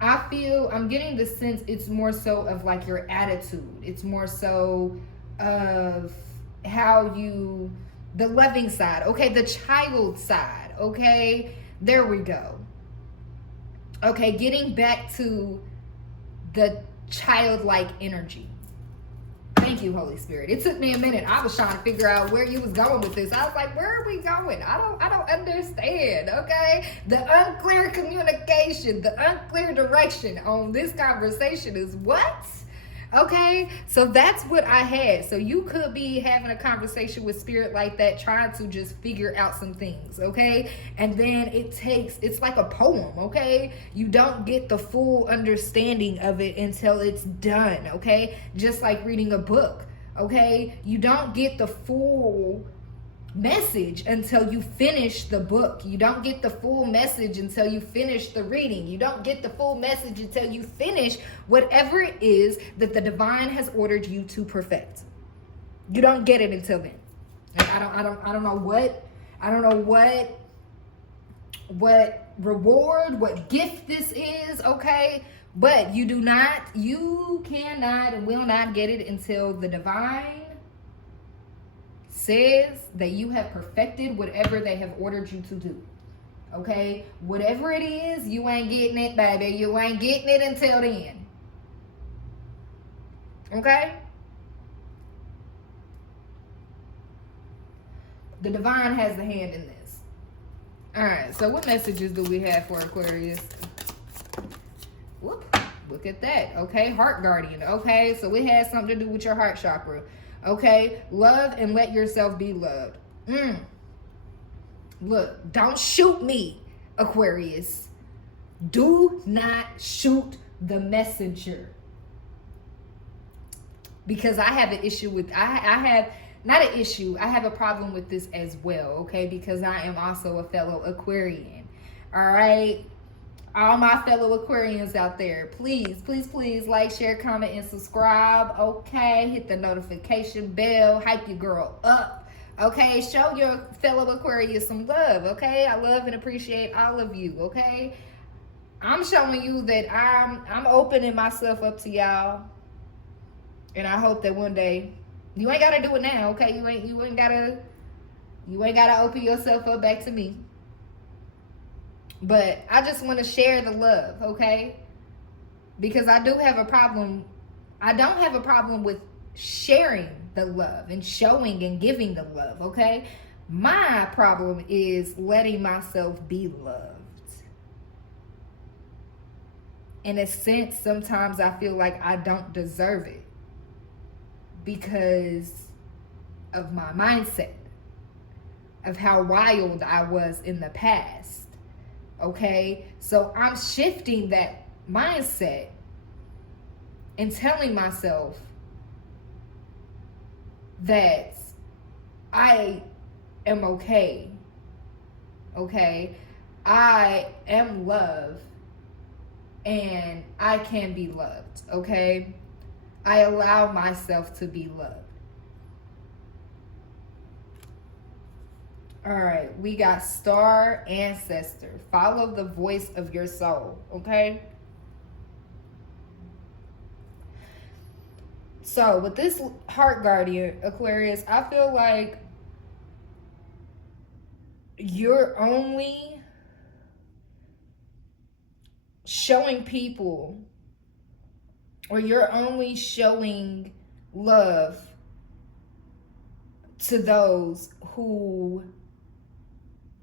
I'm getting the sense it's more so of like your attitude. It's more so of how the loving side, okay, the child side, okay, there we go. Okay, getting back to the childlike energy. Thank you, Holy Spirit. It took me a minute. I was trying to figure out where you was going with this. I was like, where are we going? I don't understand, okay? The unclear communication, the unclear direction on this conversation is what? Okay, so that's what I had. So you could be having a conversation with spirit like that, trying to just figure out some things, okay? And then it's like a poem, okay? You don't get the full understanding of it until it's done, okay? Just like reading a book, okay? You don't get the full message until you finish the book. You don't get the full message until you finish the reading. You don't get the full message until you finish whatever it is that the divine has ordered you to perfect. You don't get it until then. And I don't know what reward, what gift this is, okay? But you cannot and will not get it until the divine says that you have perfected whatever they have ordered you to do. Okay? Whatever it is, you ain't getting it, baby. You ain't getting it until then. Okay? The divine has the hand in this. Alright, so what messages do we have for Aquarius? Whoop, look at that. Okay, heart guardian. Okay, so it has something to do with your heart chakra. Okay, love and let yourself be loved. Look, don't shoot me, Aquarius. Do not shoot the messenger. Because I have an issue with, I have, not an issue, I have a problem with this as well, okay? Because I am also a fellow Aquarian, all right? All my fellow Aquarians out there, please, please, please like, share, comment, and subscribe, okay? Hit the notification bell, hype your girl up, okay? Show your fellow Aquarius some love, okay? I love and appreciate all of you, okay? I'm showing you that I'm opening myself up to y'all, and I hope that one day, you ain't gotta do it now, okay? You ain't gotta open yourself up back to me. But I just want to share the love, okay? Because I do have a problem. I don't have a problem with sharing the love and showing and giving the love, okay? My problem is letting myself be loved. In a sense, sometimes I feel like I don't deserve it because of my mindset, of how wild I was in the past. Okay, so I'm shifting that mindset and telling myself that I am okay. Okay, I am loved and I can be loved. Okay, I allow myself to be loved. All right, we got star ancestor. Follow the voice of your soul, okay? So with this heart guardian, Aquarius, I feel like you're only showing people, or you're only showing love to those who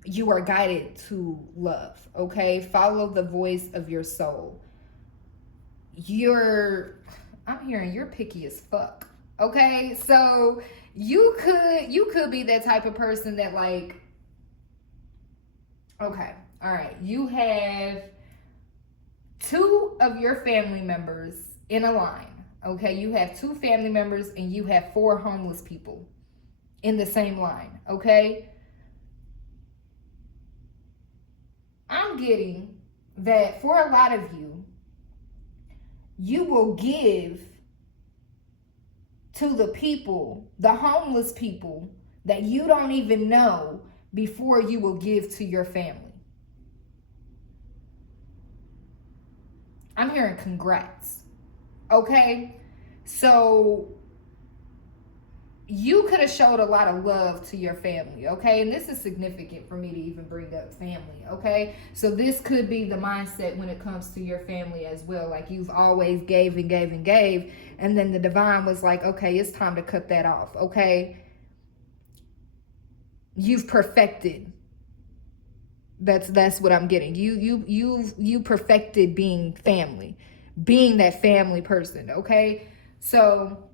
you are guided to love, okay? Follow the voice of your soul. I'm hearing you're picky as fuck, okay? So you could be that type of person that, like, okay, all right, you have 2 of your family members in a line, okay? You have 2 family members and you have 4 homeless people in the same line, okay? I'm getting that for a lot of you, you will give to the people, the homeless people that you don't even know, before you will give to your family. I'm hearing congrats, okay? So you could have showed a lot of love to your family, okay? And this is significant for me to even bring up family, okay? So this could be the mindset when it comes to your family as well. Like, you've always gave and gave and gave, and then the divine was like, okay, it's time to cut that off, okay? You've perfected. That's what I'm getting. You perfected being family, being that family person, okay? So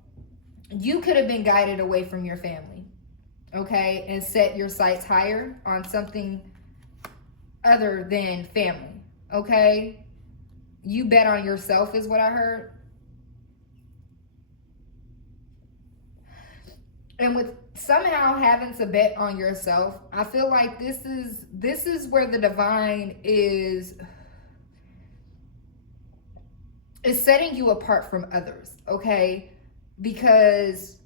you could have been guided away from your family, okay, and set your sights higher on something other than family, okay? You bet on yourself is what I heard. And with somehow having to bet on yourself, I feel like this is where the divine is setting you apart from others, okay? Because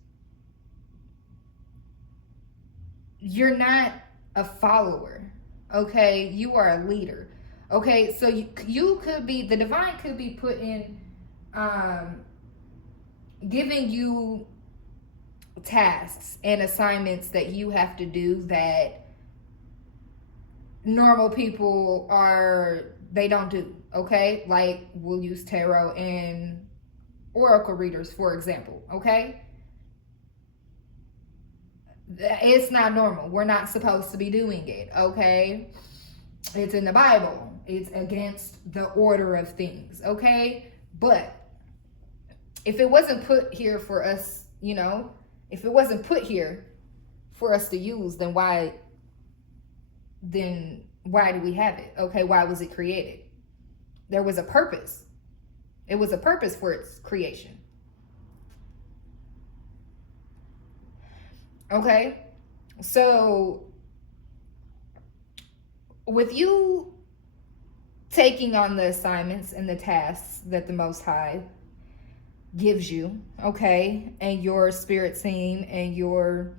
you're not a follower, okay? You are a leader, okay? So you could be, the divine could be putting, giving you tasks and assignments that you have to do that normal people they don't do, okay? Like, we'll use tarot and oracle readers, for example, okay? It's not normal. We're not supposed to be doing it, okay? It's in the Bible. It's against the order of things, okay? But if it wasn't put here for us, if it wasn't put here for us to use, then why do we have it? Okay, why was it created? There was a purpose. It was a purpose for its creation. Okay? So with you taking on the assignments and the tasks that the Most High gives you, okay, and your spirit team and your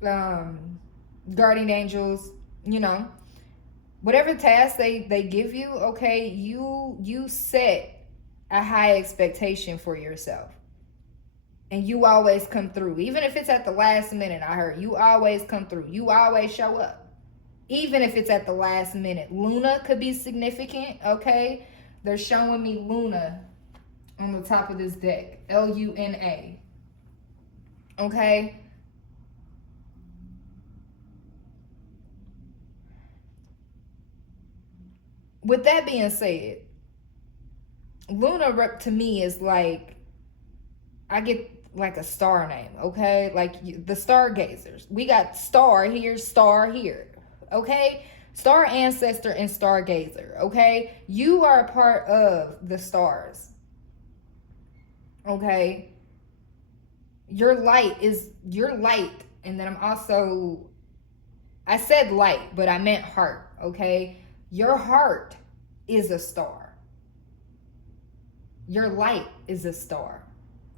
guardian angels, whatever task they give you, okay, you set a high expectation for yourself, and you always come through. Even if it's at the last minute, I heard you always come through. You always show up, even if it's at the last minute. Luna could be significant, okay? They're showing me Luna on the top of this deck, Luna, okay? With that being said, Luna to me is like, I get like a star name, okay? Like the stargazers. We got star here, okay? Star ancestor and stargazer, okay? You are a part of the stars, okay? Your light, and then I said light, but I meant heart, okay? Your heart is a star. Your light is a star,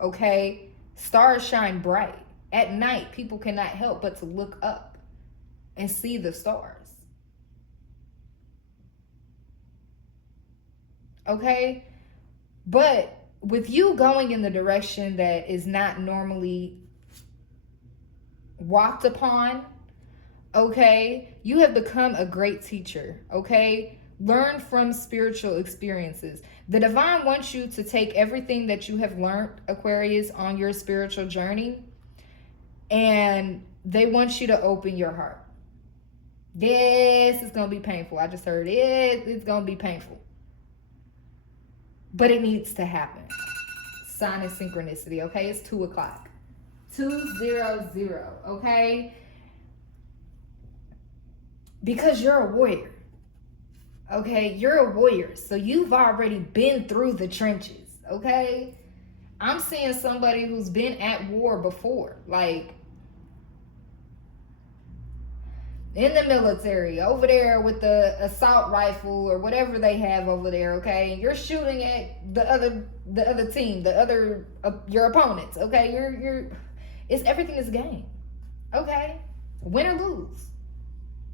okay? Stars shine bright. At night, people cannot help but to look up and see the stars, okay? But with you going in the direction that is not normally walked upon, okay, you have become a great teacher, okay? Learn from spiritual experiences. The divine wants you to take everything that you have learned, Aquarius, on your spiritual journey, and they want you to open your heart. Yes, it's going to be painful. I just heard it. It's going to be painful. But it needs to happen. Sign of synchronicity, okay? It's 2 o'clock. 200, okay? Because you're a warrior. Okay, you're a warrior, so you've already been through the trenches, okay? I'm seeing somebody who's been at war before, like in the military, over there with the assault rifle or whatever they have over there, okay? And you're shooting at the other team, your opponents, okay? Everything is a game, okay? Win or lose.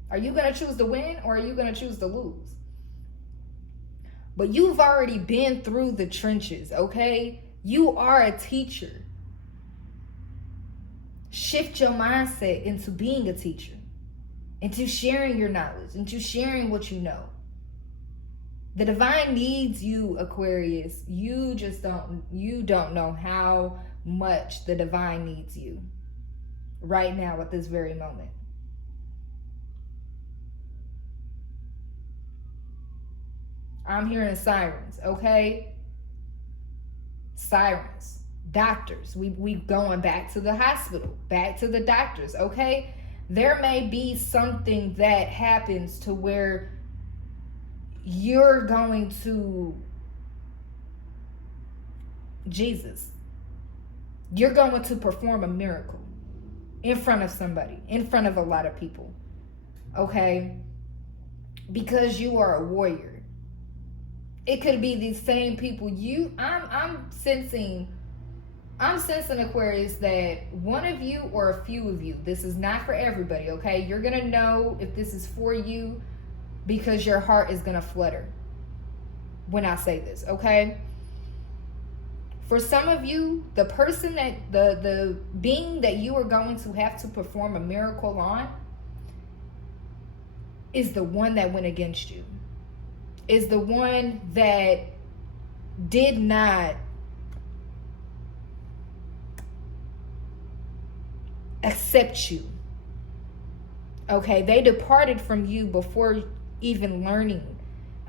Are you gonna choose to win or are you gonna choose to lose? But you've already been through the trenches, okay? You are a teacher. Shift your mindset into being a teacher, into sharing your knowledge, into sharing what you know. The divine needs you, Aquarius. You don't know how much the divine needs you right now at this very moment. I'm hearing sirens, okay? Sirens. Doctors. We going back to the hospital, back to the doctors, okay? There may be something that happens to where you're going to Jesus. You're going to perform a miracle. in front of somebody, in front of a lot of people, okay? Because you are a warrior. It could be these same people. I'm sensing Aquarius that one of you or a few of you, this is not for everybody, okay? You're gonna know if this is for you because your heart is gonna flutter when I say this, okay? For some of you, the person that the being that you are going to have to perform a miracle on is the one that went against you. Is the one that did not accept you. Okay, they departed from you before even learning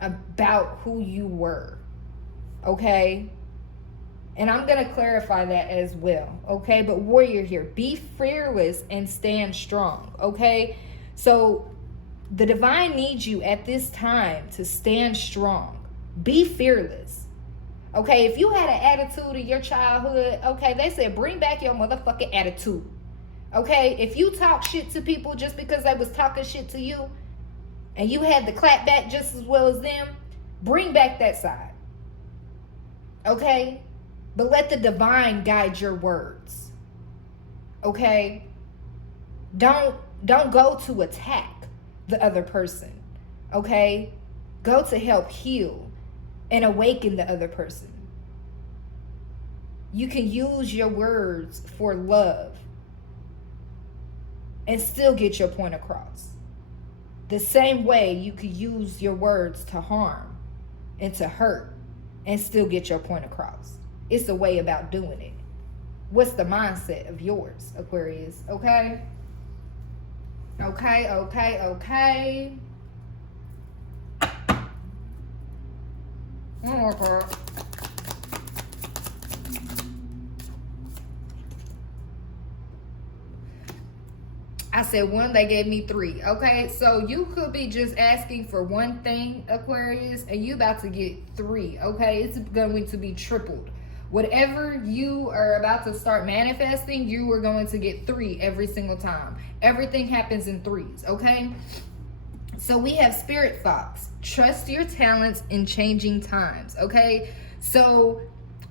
about who you were. Okay? And I'm going to clarify that as well. Okay? But warrior here, be fearless and stand strong. Okay? So the divine needs you at this time to stand strong. Be fearless. Okay? If you had an attitude in your childhood, okay, they said bring back your motherfucking attitude. Okay? If you talk shit to people just because they was talking shit to you and you had to clap back just as well as them, bring back that side. Okay? But let the divine guide your words. Okay? Don't go to attack the other person. Okay? Go to help heal and awaken the other person. You can use your words for love and still get your point across. The same way you could use your words to harm and to hurt and still get your point across. It's a way about doing it. What's the mindset of yours, Aquarius? Okay? Okay. One more card. I said one, they gave me three. Okay, so you could be just asking for one thing, Aquarius, and you about to get three. Okay, it's going to be tripled. Whatever you are about to start manifesting, you are going to get three every single time. Everything happens in threes, okay? So we have Spirit Fox. Trust your talents in changing times, okay? So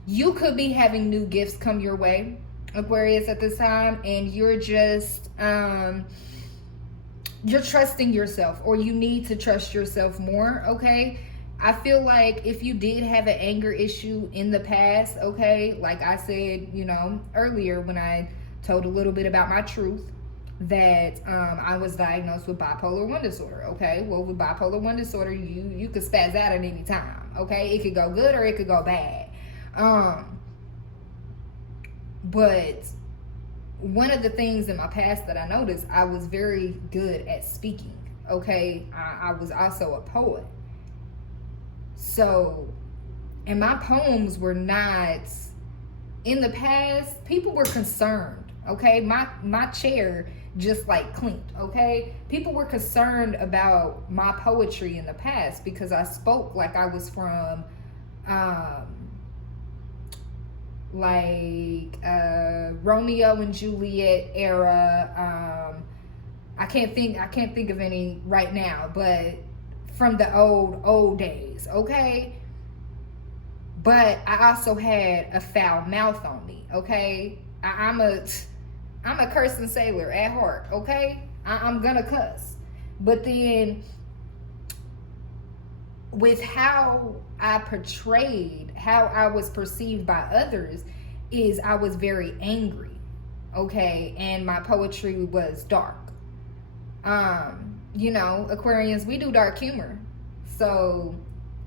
you could be having new gifts come your way, Aquarius, at this time, and you're just you're trusting yourself, or you need to trust yourself more. Okay, I feel like if you did have an anger issue in the past, okay, like I said, you know, earlier when I told a little bit about my truth, that I was diagnosed with bipolar 1 disorder. Okay, well, with bipolar 1 disorder, you could spaz out at any time. Okay, it could go good or it could go bad. But one of the things in my past that I noticed, I was very good at speaking. Okay, I was also a poet. So, and my poems were not, in the past, people were concerned. Okay, my chair just like clinked. Okay, people were concerned about my poetry in the past because I spoke like I was from Romeo and Juliet era. I can't think of any right now, but from the old days, okay? But I also had a foul mouth on me, okay? I'm a cursing sailor at heart, okay? I'm gonna cuss. But then with how I portrayed, how I was perceived by others, is I was very angry, okay? And my poetry was dark. You know, Aquarians, we do dark humor. So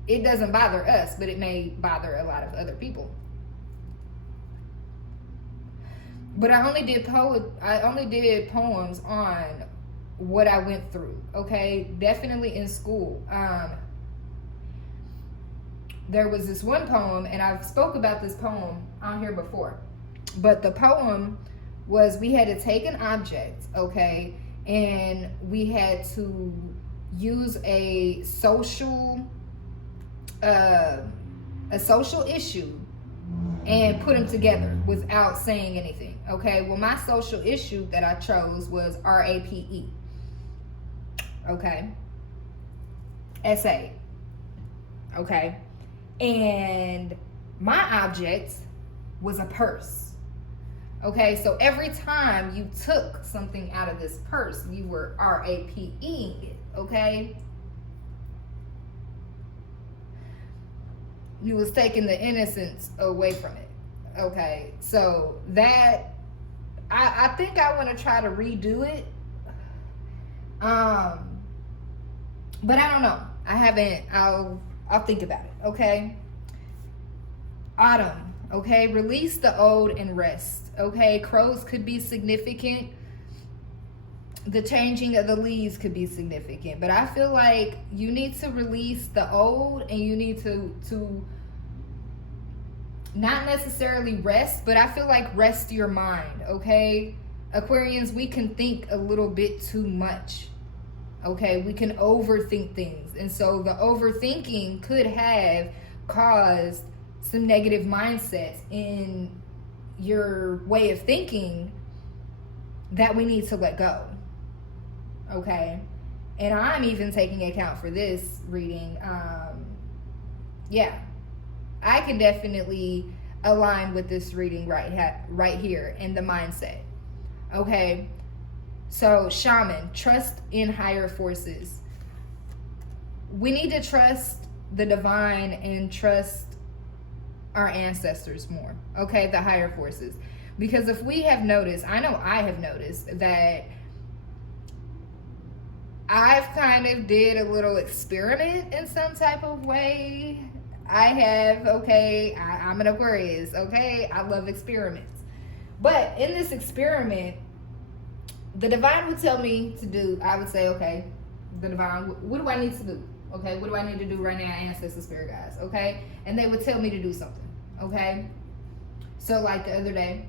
it doesn't bother us, but it may bother a lot of other people. But I only did poems on what I went through, okay? Definitely in school. There was this one poem, and I've spoke about this poem on here before. But the poem was, we had to take an object, okay? And we had to use a social issue and put them together without saying anything. Okay, well, my social issue that I chose was RAPE. Okay, SA. Okay, and my object was a purse. Okay, so every time you took something out of this purse, you were RAPEing it. Okay, you was taking the innocence away from it. Okay, so that I think I want to try to redo it. But I don't know. I haven't. I'll think about it. Okay. Autumn. Okay, release the old and rest. Okay, crows could be significant. The changing of the leaves could be significant, but I feel like you need to release the old, and you need to not necessarily rest, but I feel like rest your mind. Okay, Aquarians, we can think a little bit too much. Okay, we can overthink things, and so the overthinking could have caused some negative mindsets in your way of thinking that we need to let go. Okay, and I'm even taking account for this reading. Yeah, I can definitely align with this reading right here in the mindset. Okay, so shaman, trust in higher forces. We need to trust the divine and trust our ancestors more. Okay, the higher forces. Because if we have noticed, I know I have noticed that I've kind of did a little experiment in some type of way. I have, okay, I'm an Aquarius, okay? I love experiments. But in this experiment, the divine would tell me to do, I would say, okay, the divine, what do I need to do? Okay, what do I need to do right now, ancestors, spirit guides, okay? And they would tell me to do something, okay? So like the other day,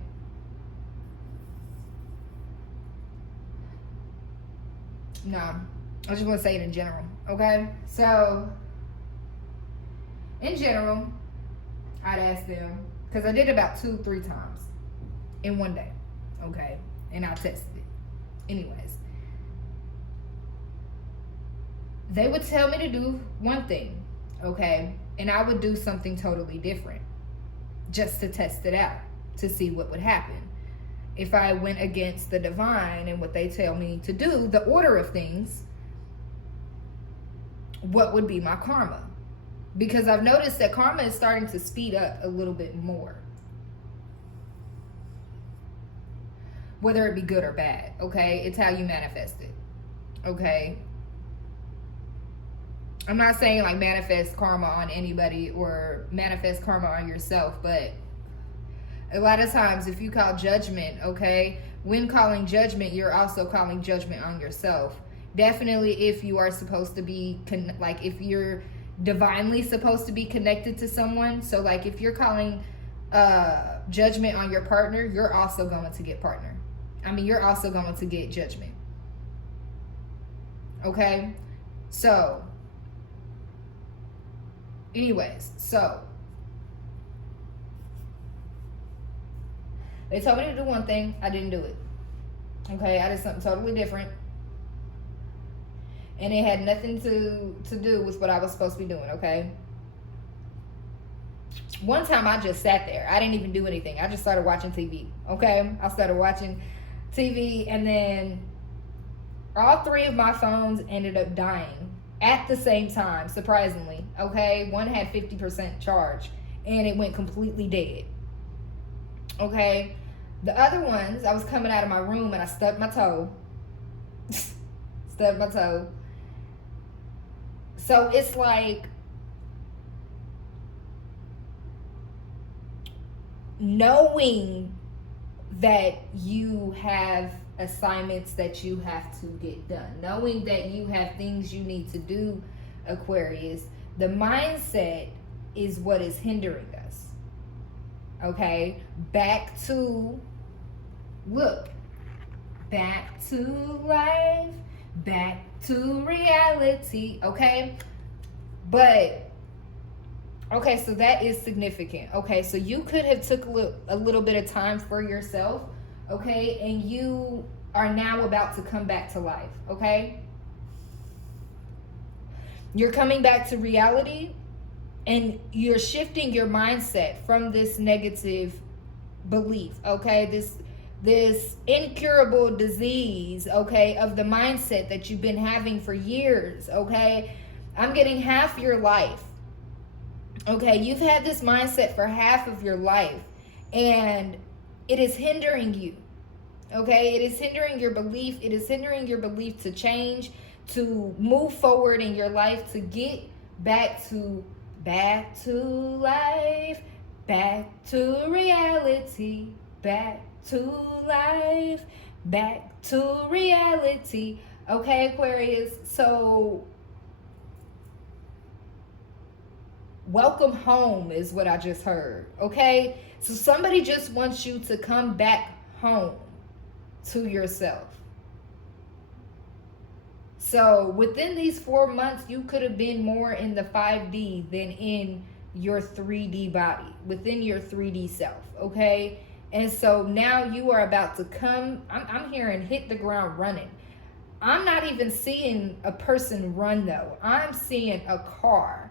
no, I just want to say it in general, okay? So, in general, I'd ask them, because I did about 2-3 times in one day, okay? And I tested it. Anyways, they would tell me to do one thing, okay? And I would do something totally different just to test it out, to see what would happen. If I went against the divine and what they tell me to do, the order of things, what would be my karma? Because I've noticed that karma is starting to speed up a little bit more. Whether it be good or bad, okay? It's how you manifest it, okay? I'm not saying like manifest karma on anybody or manifest karma on yourself, but a lot of times if you call judgment, okay, when calling judgment, you're also calling judgment on yourself. Definitely if you are supposed to be, like if you're divinely supposed to be connected to someone. So like if you're calling judgment on your partner, you're also going to get partner. I mean, you're also going to get judgment. Okay? So, anyways, so they told me to do one thing, I didn't do it. Okay, I did something totally different. And it had nothing to do with what I was supposed to be doing, okay? One time I just sat there. I didn't even do anything. I just started watching TV, okay? I started watching TV, and then all 3 of my phones ended up dying at the same time, surprisingly, okay? One had 50% charge, and it went completely dead, okay? The other ones, I was coming out of my room, and I stubbed my toe. Stubbed my toe. So it's like knowing that you have assignments that you have to get done, knowing that you have things you need to do, Aquarius, the mindset is what is hindering us. Okay, back to life, back to reality. Okay, but Okay, so that is significant. Okay, so you could have took a little bit of time for yourself, okay, and you are now about to come back to life, okay? You're coming back to reality, and you're shifting your mindset from this negative belief, okay? This incurable disease, okay, of the mindset that you've been having for years, okay? I'm getting half your life. Okay, you've had this mindset for half of your life, and it is hindering you. Okay, it is hindering your belief. It is hindering your belief to change, to move forward in your life, to get back to life, back to reality, back to life, back to reality. Okay, Aquarius. So welcome home is what I just heard. Okay, so somebody just wants you to come back home to yourself. So within these 4 months, you could have been more in the 5D than in your 3D body, within your 3D self, okay? And so now you are about to come, I'm hearing hit the ground running. I'm not even seeing a person run though. I'm seeing a car,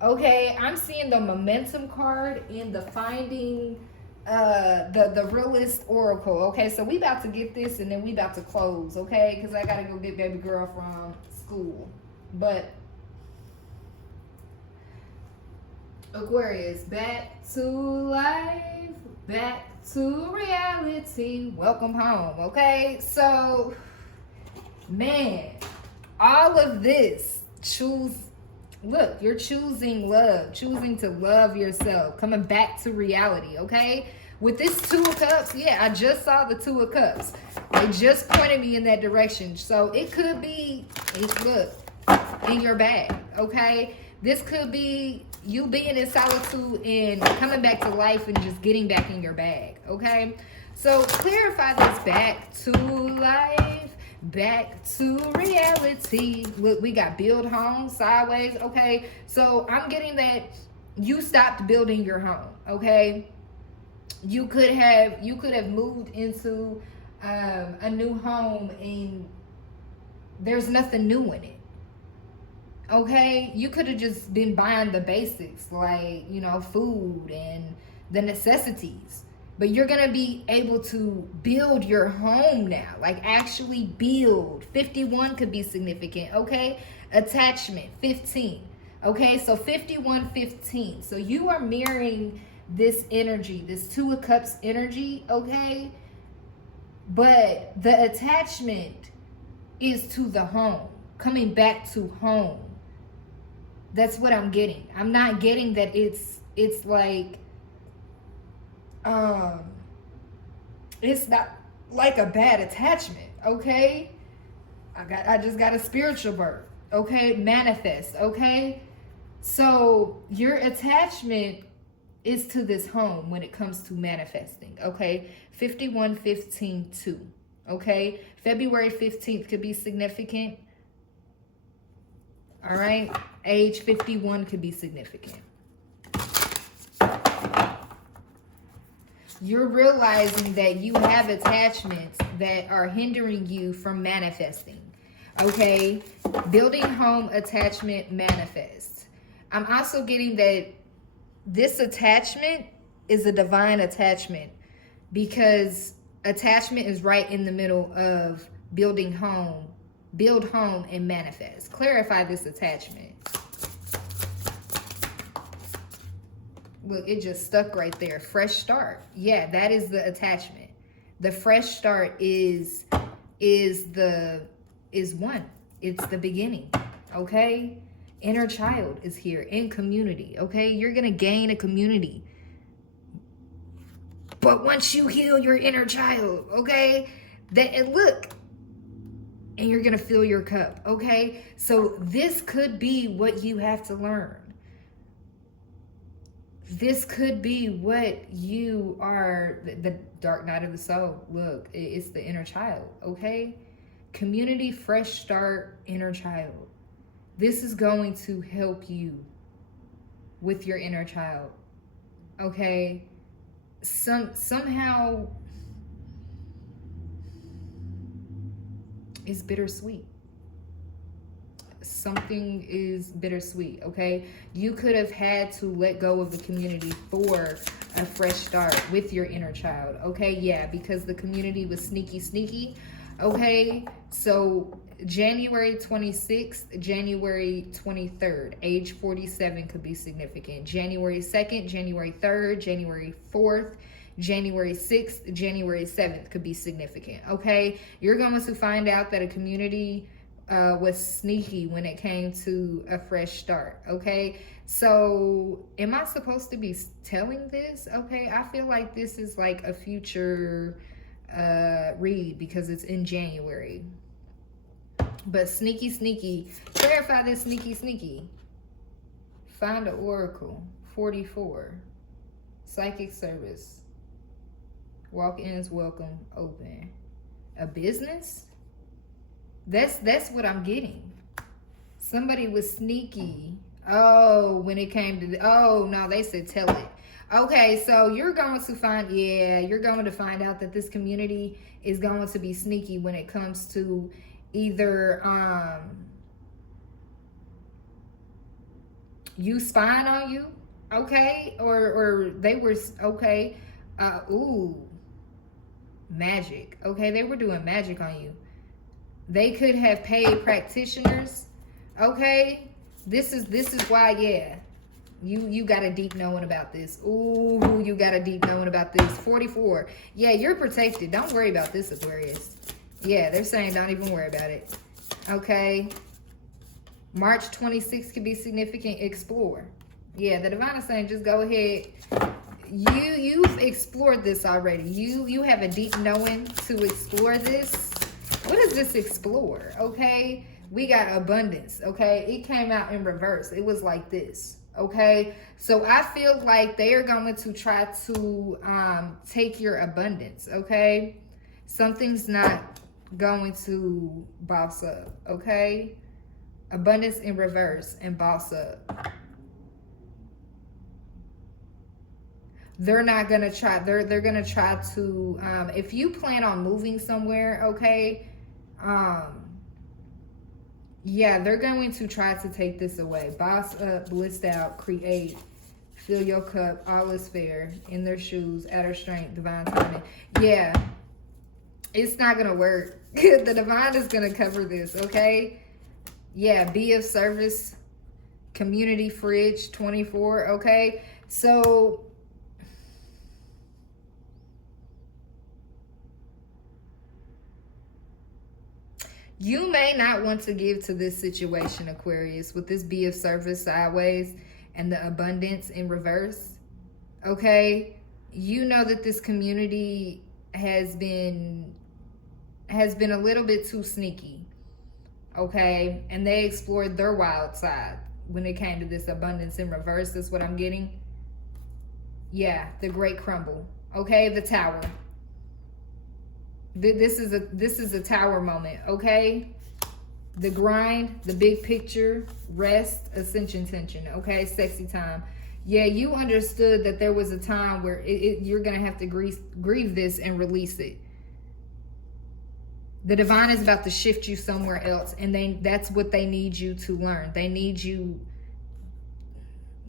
okay? I'm seeing the momentum card in the finding the realist oracle. Okay, so we about to get this and then we about to close, okay? Because I gotta go get baby girl from school. But Aquarius, back to life, back to reality, welcome home. Okay, so man, all of this, look, you're choosing love, choosing to love yourself, coming back to reality, okay? With this 2 of Cups, yeah, I just saw the 2 of Cups. They just pointed me in that direction. So it could be, look, in your bag, okay? This could be you being in solitude and coming back to life and just getting back in your bag, okay? So clarify this back to life, back to reality. Look, we got build home, sideways, okay? So I'm getting that you stopped building your home, okay? You could have moved into a new home and there's nothing new in it, okay? You could have just been buying the basics, like, you know, food and the necessities. But you're going to be able to build your home now. Like, actually build. 51 could be significant, okay? Attachment, 15. Okay, so 51, 15. So you are mirroring this energy, this 2 of Cups energy, okay? But the attachment is to the home. Coming back to home. That's what I'm getting. I'm not getting that it's like... it's not like a bad attachment, okay? I just got a spiritual birth, okay? Manifest, okay? So your attachment is to this home when it comes to manifesting, okay? 51, 15, 2, okay? February 15th could be significant, all right? Age 51 could be significant. You're realizing that you have attachments that are hindering you from manifesting. Okay? Building home, attachment, manifest. I'm also getting that this attachment is a divine attachment because attachment is right in the middle of building home, build home, and manifest. Clarify this attachment. Look, it just stuck right there. Fresh start. Yeah, that is the attachment. The fresh start is one. It's the beginning. Okay? Inner child is here in community. Okay? You're going to gain a community. But once you heal your inner child, okay? And look, and you're going to fill your cup. Okay? So this could be what you have to learn. This could be what you are, the dark night of the soul. Look, it's the inner child, okay? Community, fresh start, inner child. This is going to help you with your inner child. Okay? Somehow it's bittersweet. Something is bittersweet, okay? You could have had to let go of the community for a fresh start with your inner child, okay? Yeah, because the community was sneaky, okay? So January 26th, January 23rd, age 47 could be significant. January 2nd, January 3rd, January 4th, January 6th, January 7th could be significant, okay? You're going to find out that a community was sneaky when it came to a fresh start, okay? So am I supposed to be telling this? Okay, I feel like this is like a future read because it's in January. But sneaky, clarify this sneaky. Find an oracle, 44. Psychic service. Walk-ins welcome, open. A business? That's what I'm getting. Somebody was sneaky. Oh, when it came to oh no, they said tell it. Okay, so you're going to find out that this community is going to be sneaky when it comes to either you spying on you, okay, or they were okay. Magic. Okay, they were doing magic on you. They could have paid practitioners. Okay, this is why. Yeah, you got a deep knowing about this. Ooh, you got a deep knowing about this. 44. Yeah, you're protected. Don't worry about this, Aquarius. Yeah, they're saying don't even worry about it. Okay. March 26th could be significant. Explore. Yeah, the divine is saying just go ahead. You've explored this already. You have a deep knowing to explore this. What is this explore? Okay, we got abundance. Okay, it came out in reverse. It was like this. Okay, so I feel like they are going to try to take your abundance. Okay, something's not going to boss up. Okay, abundance in reverse and boss up. They're not gonna try. They're gonna try to. If you plan on moving somewhere, okay. Yeah, they're going to try to take this away. Boss up, blissed out, create, fill your cup, all is fair, in their shoes, at her strength, divine timing. Yeah, it's not gonna work. The divine is gonna cover this, okay? Yeah, be of service, community fridge, 24, okay? So you may not want to give to this situation, Aquarius, with this be of service sideways and the abundance in reverse. Okay? You know that this community has been a little bit too sneaky. Okay? And they explored their wild side when it came to this abundance in reverse. That's what I'm getting. Yeah, the great crumble. Okay? The tower. This is a tower moment, okay? The grind, the big picture, rest, ascension tension, okay? Sexy time. Yeah, you understood that there was a time where you're going to have to grieve this and release it. The divine is about to shift you somewhere else, and that's what they need you to learn. They need you,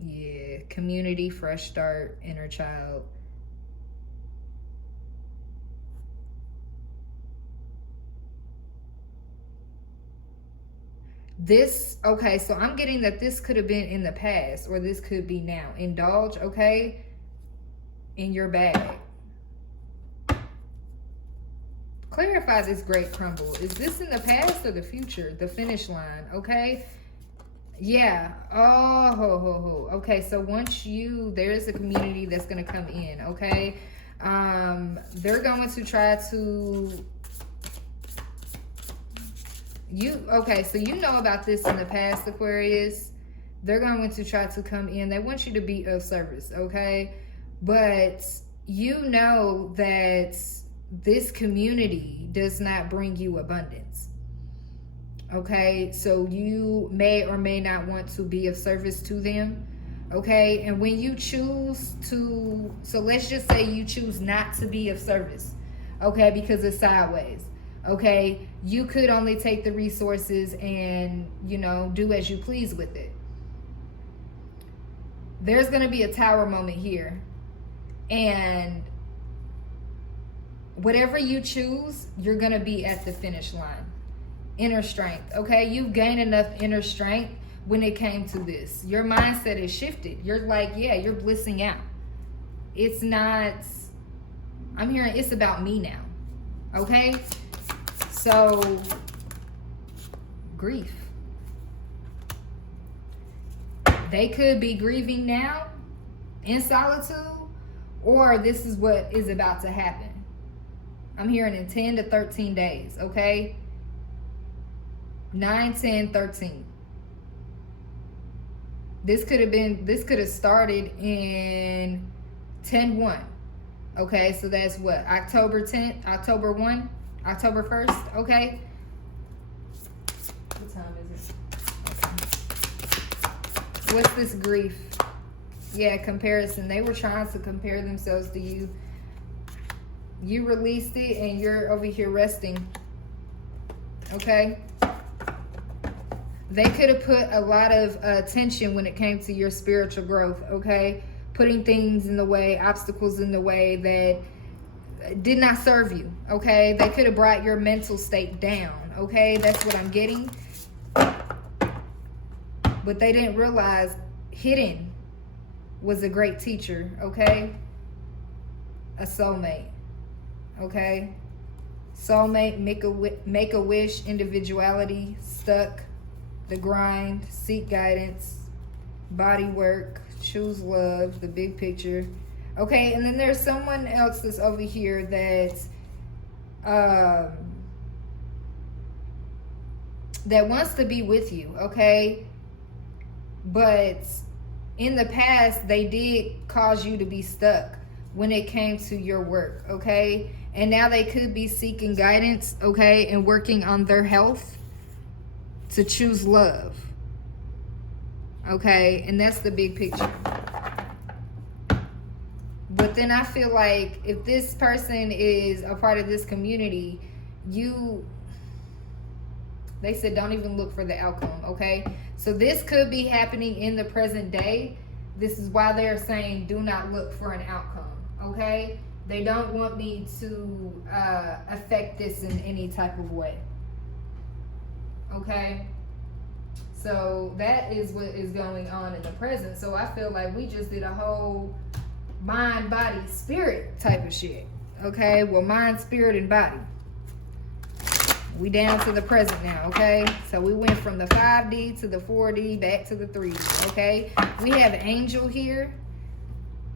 yeah, community, fresh start, inner child. This, okay, so I'm getting that this could have been in the past, or this could be now. Indulge, okay, in your bag. Clarify this great crumble. Is this in the past or the future? The finish line, okay? Yeah. Oh, ho, ho, ho. Okay, so once there is a community that's going to come in, okay? They're going to try to... Okay, so you know about this in the past, Aquarius. They're going to try to come in. They want you to be of service, okay? But you know that this community does not bring you abundance, okay? So you may or may not want to be of service to them, Okay, and when you choose to, so let's just say you choose not to be of service, okay, because it's sideways. Okay, you could only take the resources and, you know, do as you please with it. There's going to be a tower moment here, and whatever you choose, you're going to be at the finish line. Inner strength, okay? You've gained enough inner strength when it came to this. Your mindset is shifted. You're like, yeah, you're blissing out. It's not, I'm hearing it's about me now, okay? So, grief. They could be grieving now in solitude, or this is what is about to happen. I'm hearing in 10 to 13 days, okay? 9, 10, 13. This could have started in 10/1. Okay, so that's what? October 10th, October 1, October 1st, okay? What time is it? What's this grief? Yeah, comparison. They were trying to compare themselves to you. You released it and you're over here resting. Okay? They could have put a lot of attention when it came to your spiritual growth, okay? Putting things in the way, obstacles in the way that did not serve you, okay? They could have brought your mental state down, okay? That's what I'm getting. But they didn't realize hidden was a great teacher, okay? A soulmate, okay? Soulmate, make a wish, individuality, stuck, the grind, seek guidance, body work, choose love, the big picture. Okay, and then there's someone else that's over here that that wants to be with you, okay? But in the past, they did cause you to be stuck when it came to your work, okay? And now they could be seeking guidance, okay, and working on their health to choose love, okay? And that's the big picture. But then I feel like if this person is a part of this community, they said don't even look for the outcome, okay? So this could be happening in the present day. This is why they're saying do not look for an outcome, okay? They don't want me to affect this in any type of way. Okay, so that is what is going on in the present. So I feel like we just did a whole mind, body, spirit type of shit. Okay, well, mind, spirit, and body. We down to the present now, okay? So we went from the 5D to the 4D back to the 3D, okay? We have angel here.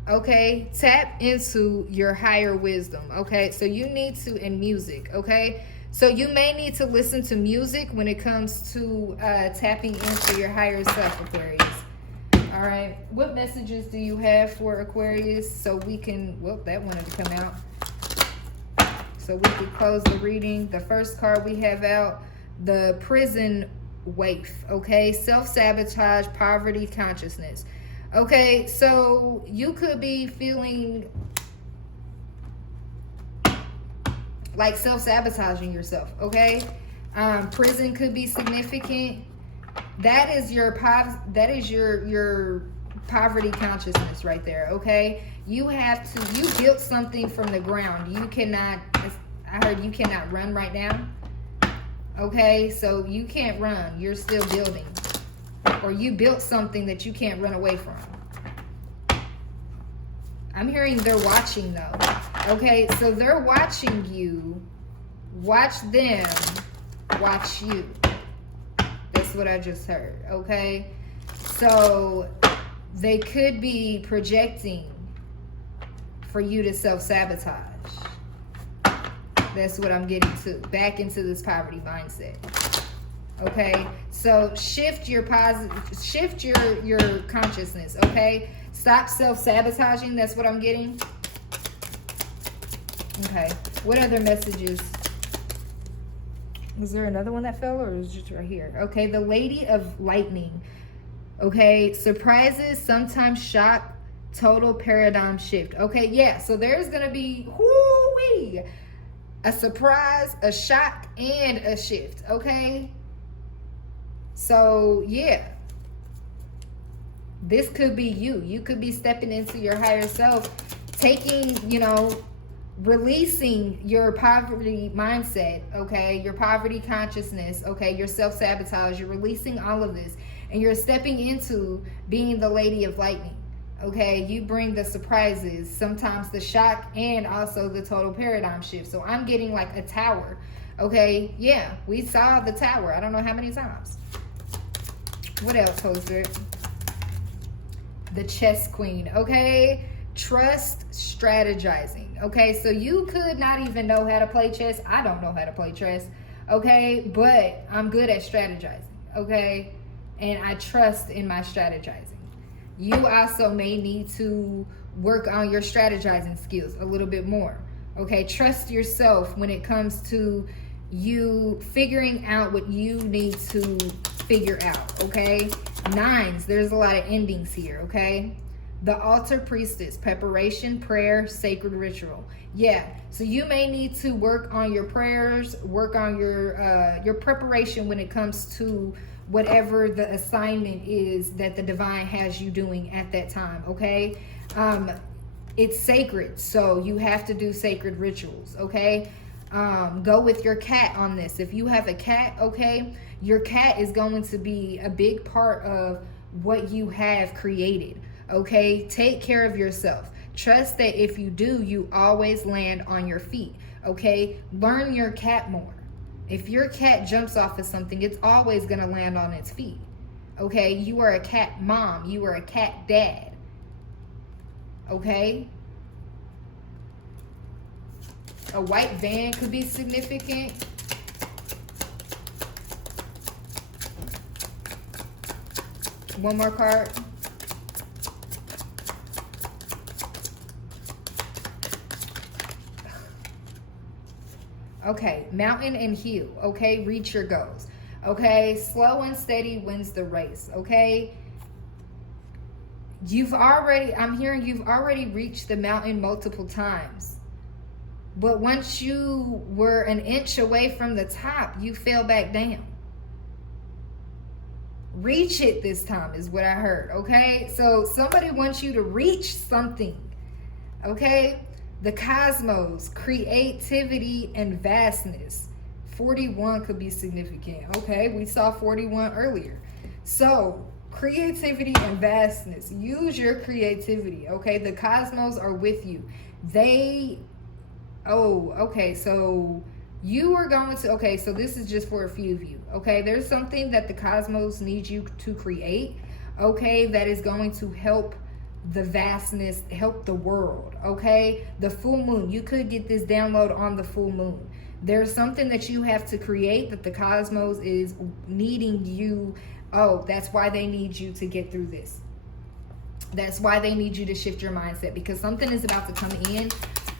Okay, tap into your higher wisdom, okay? So you need to, in music, okay? So you may need to listen to music when it comes to tapping into your higher self, Aquarius. All right. What messages do you have for Aquarius so we can, well, that wanted to come out. So we can close the reading. The first card we have out, the prison waif, okay? Self-sabotage, poverty, consciousness. Okay, so you could be feeling like self-sabotaging yourself, okay? Prison could be significant. That is your poverty consciousness right there, okay? You built something from the ground. You cannot, I heard you cannot run right now. Okay, so you can't run. You're still building. Or you built something that you can't run away from. I'm hearing they're watching though. Okay, so they're watching you. Watch them watch you. That's what I just heard, okay? So they could be projecting for you to self-sabotage. That's what I'm getting to. Back into this poverty mindset. Okay? So shift your consciousness, okay? Stop self-sabotaging. That's what I'm getting. Okay. What other messages? Was there another one that fell, or was it just right here? Okay, the Lady of Lightning. Okay, surprises sometimes shock, total paradigm shift. Okay, yeah, so there's gonna be whoo-wee, a surprise, a shock, and a shift. Okay, so yeah, this could be you. You could be stepping into your higher self, taking, releasing your poverty mindset, okay, your poverty consciousness, okay, your self-sabotage. You're releasing all of this and you're stepping into being the lady of lightning. Okay, you bring the surprises, sometimes the shock, and also the total paradigm shift. So I'm getting like a tower. Okay, yeah, we saw the tower. I don't know how many times. What else, Holy Spirit? The chess queen. Okay, trust, strategizing. Okay, so you could not even know how to play chess. I don't know how to play chess. Okay, but I'm good at strategizing. Okay, and I trust in my strategizing. You also may need to work on your strategizing skills a little bit more. Okay, trust yourself when it comes to you figuring out what you need to figure out. Okay, nines, there's a lot of endings here. Okay, the altar priestess, preparation, prayer, sacred ritual. Yeah, so you may need to work on your prayers, work on your preparation when it comes to whatever the assignment is that the divine has you doing at that time. Okay, it's sacred, so you have to do sacred rituals. Okay, go with your cat on this. If you have a cat, okay, your cat is going to be a big part of what you have created. Okay, take care of yourself. Trust that if you do, you always land on your feet. Okay, learn your cat more. If your cat jumps off of something, it's always going to land on its feet. Okay, you are a cat mom, you are a cat dad. Okay, a white van could be significant. One more card. Okay, mountain and hill. Okay, reach your goals. Okay, slow and steady wins the race. Okay, I'm hearing you've already reached the mountain multiple times. But once you were an inch away from the top, you fell back down. Reach it this time is what I heard. Okay, so somebody wants you to reach something. Okay, the cosmos, creativity and vastness. 41 could be significant. Okay, we saw 41 earlier. So creativity and vastness. Use your creativity. Okay, the cosmos are with you. Okay, so you are going to, okay, so this is just for a few of you. Okay, there's something that the cosmos needs you to create. Okay, that is going to help the vastness, help the world. Okay, the full moon, you could get this download on the full moon. There's something that you have to create that the cosmos is needing you. Oh, that's why they need you to get through this. That's why they need you to shift your mindset, because something is about to come in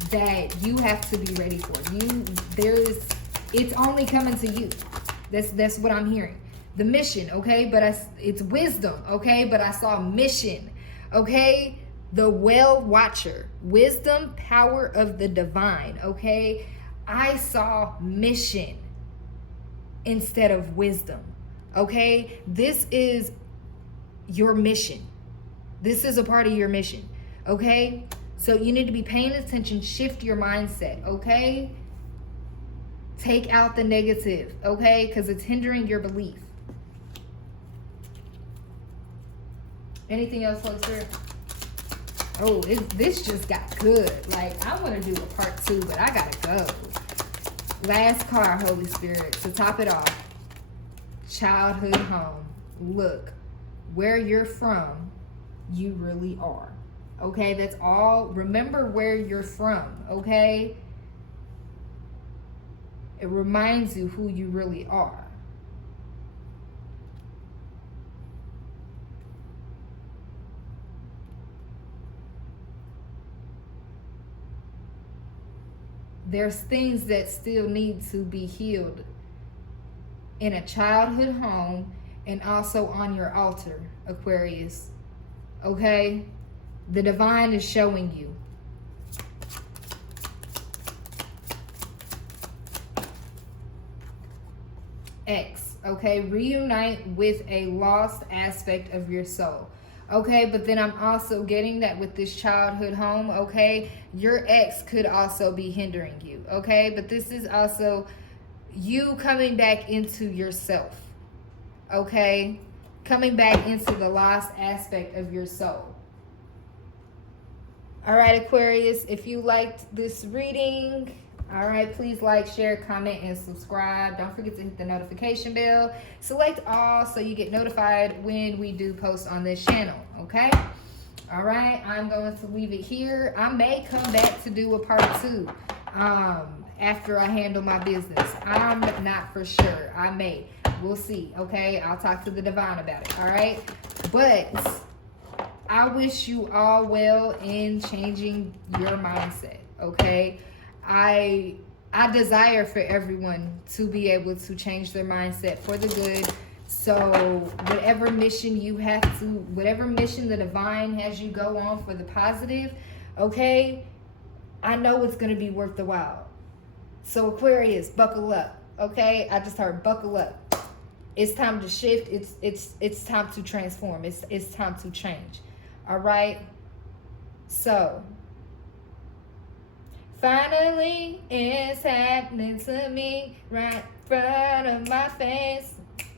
that you have to be ready for. It's only coming to you. That's what I'm hearing. The mission, okay, but it's wisdom, okay, but I saw mission. Okay, the well watcher, wisdom, power of the divine. Okay, I saw mission instead of wisdom. Okay, this is your mission. This is a part of your mission. Okay, so you need to be paying attention, shift your mindset. Okay, take out the negative. Okay, because it's hindering your belief. Anything else, Holy Spirit? Oh, this just got good. Like, I want to do a part 2, but I gotta go. Last card, Holy Spirit, to top it off. Childhood home. Look, where you're from, you really are. Okay, that's all. Remember where you're from, okay? It reminds you who you really are. There's things that still need to be healed in a childhood home and also on your altar, Aquarius. Okay? The divine is showing you. X, okay? Reunite with a lost aspect of your soul. Okay, but then I'm also getting that with this childhood home, okay? Your ex could also be hindering you, okay? But this is also you coming back into yourself, okay? Coming back into the lost aspect of your soul. All right, Aquarius, if you liked this reading, all right, please like, share, comment, and subscribe. Don't forget to hit the notification bell. Select all so you get notified when we do post on this channel, okay? All right, I'm going to leave it here. I may come back to do a part 2 after I handle my business. I'm not for sure. I may. We'll see, okay? I'll talk to the divine about it, all right? But I wish you all well in changing your mindset, okay? I desire for everyone to be able to change their mindset for the good. So whatever mission you have to, whatever mission the divine has you go on for the positive, okay, I know it's going to be worth the while. So Aquarius, buckle up, okay? I just heard buckle up. It's time to shift. It's time to transform. It's time to change. All right? So finally, it's happening to me right in front of my face.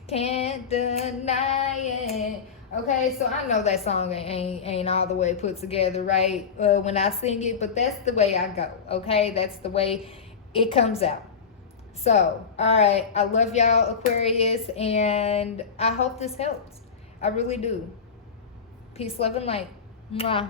Can't deny it. Okay, so I know that song ain't all the way put together, right? When I sing it, but that's the way I go. Okay, that's the way it comes out. So, all right, I love y'all, Aquarius, and I hope this helps. I really do. Peace, love, and light. Mwah.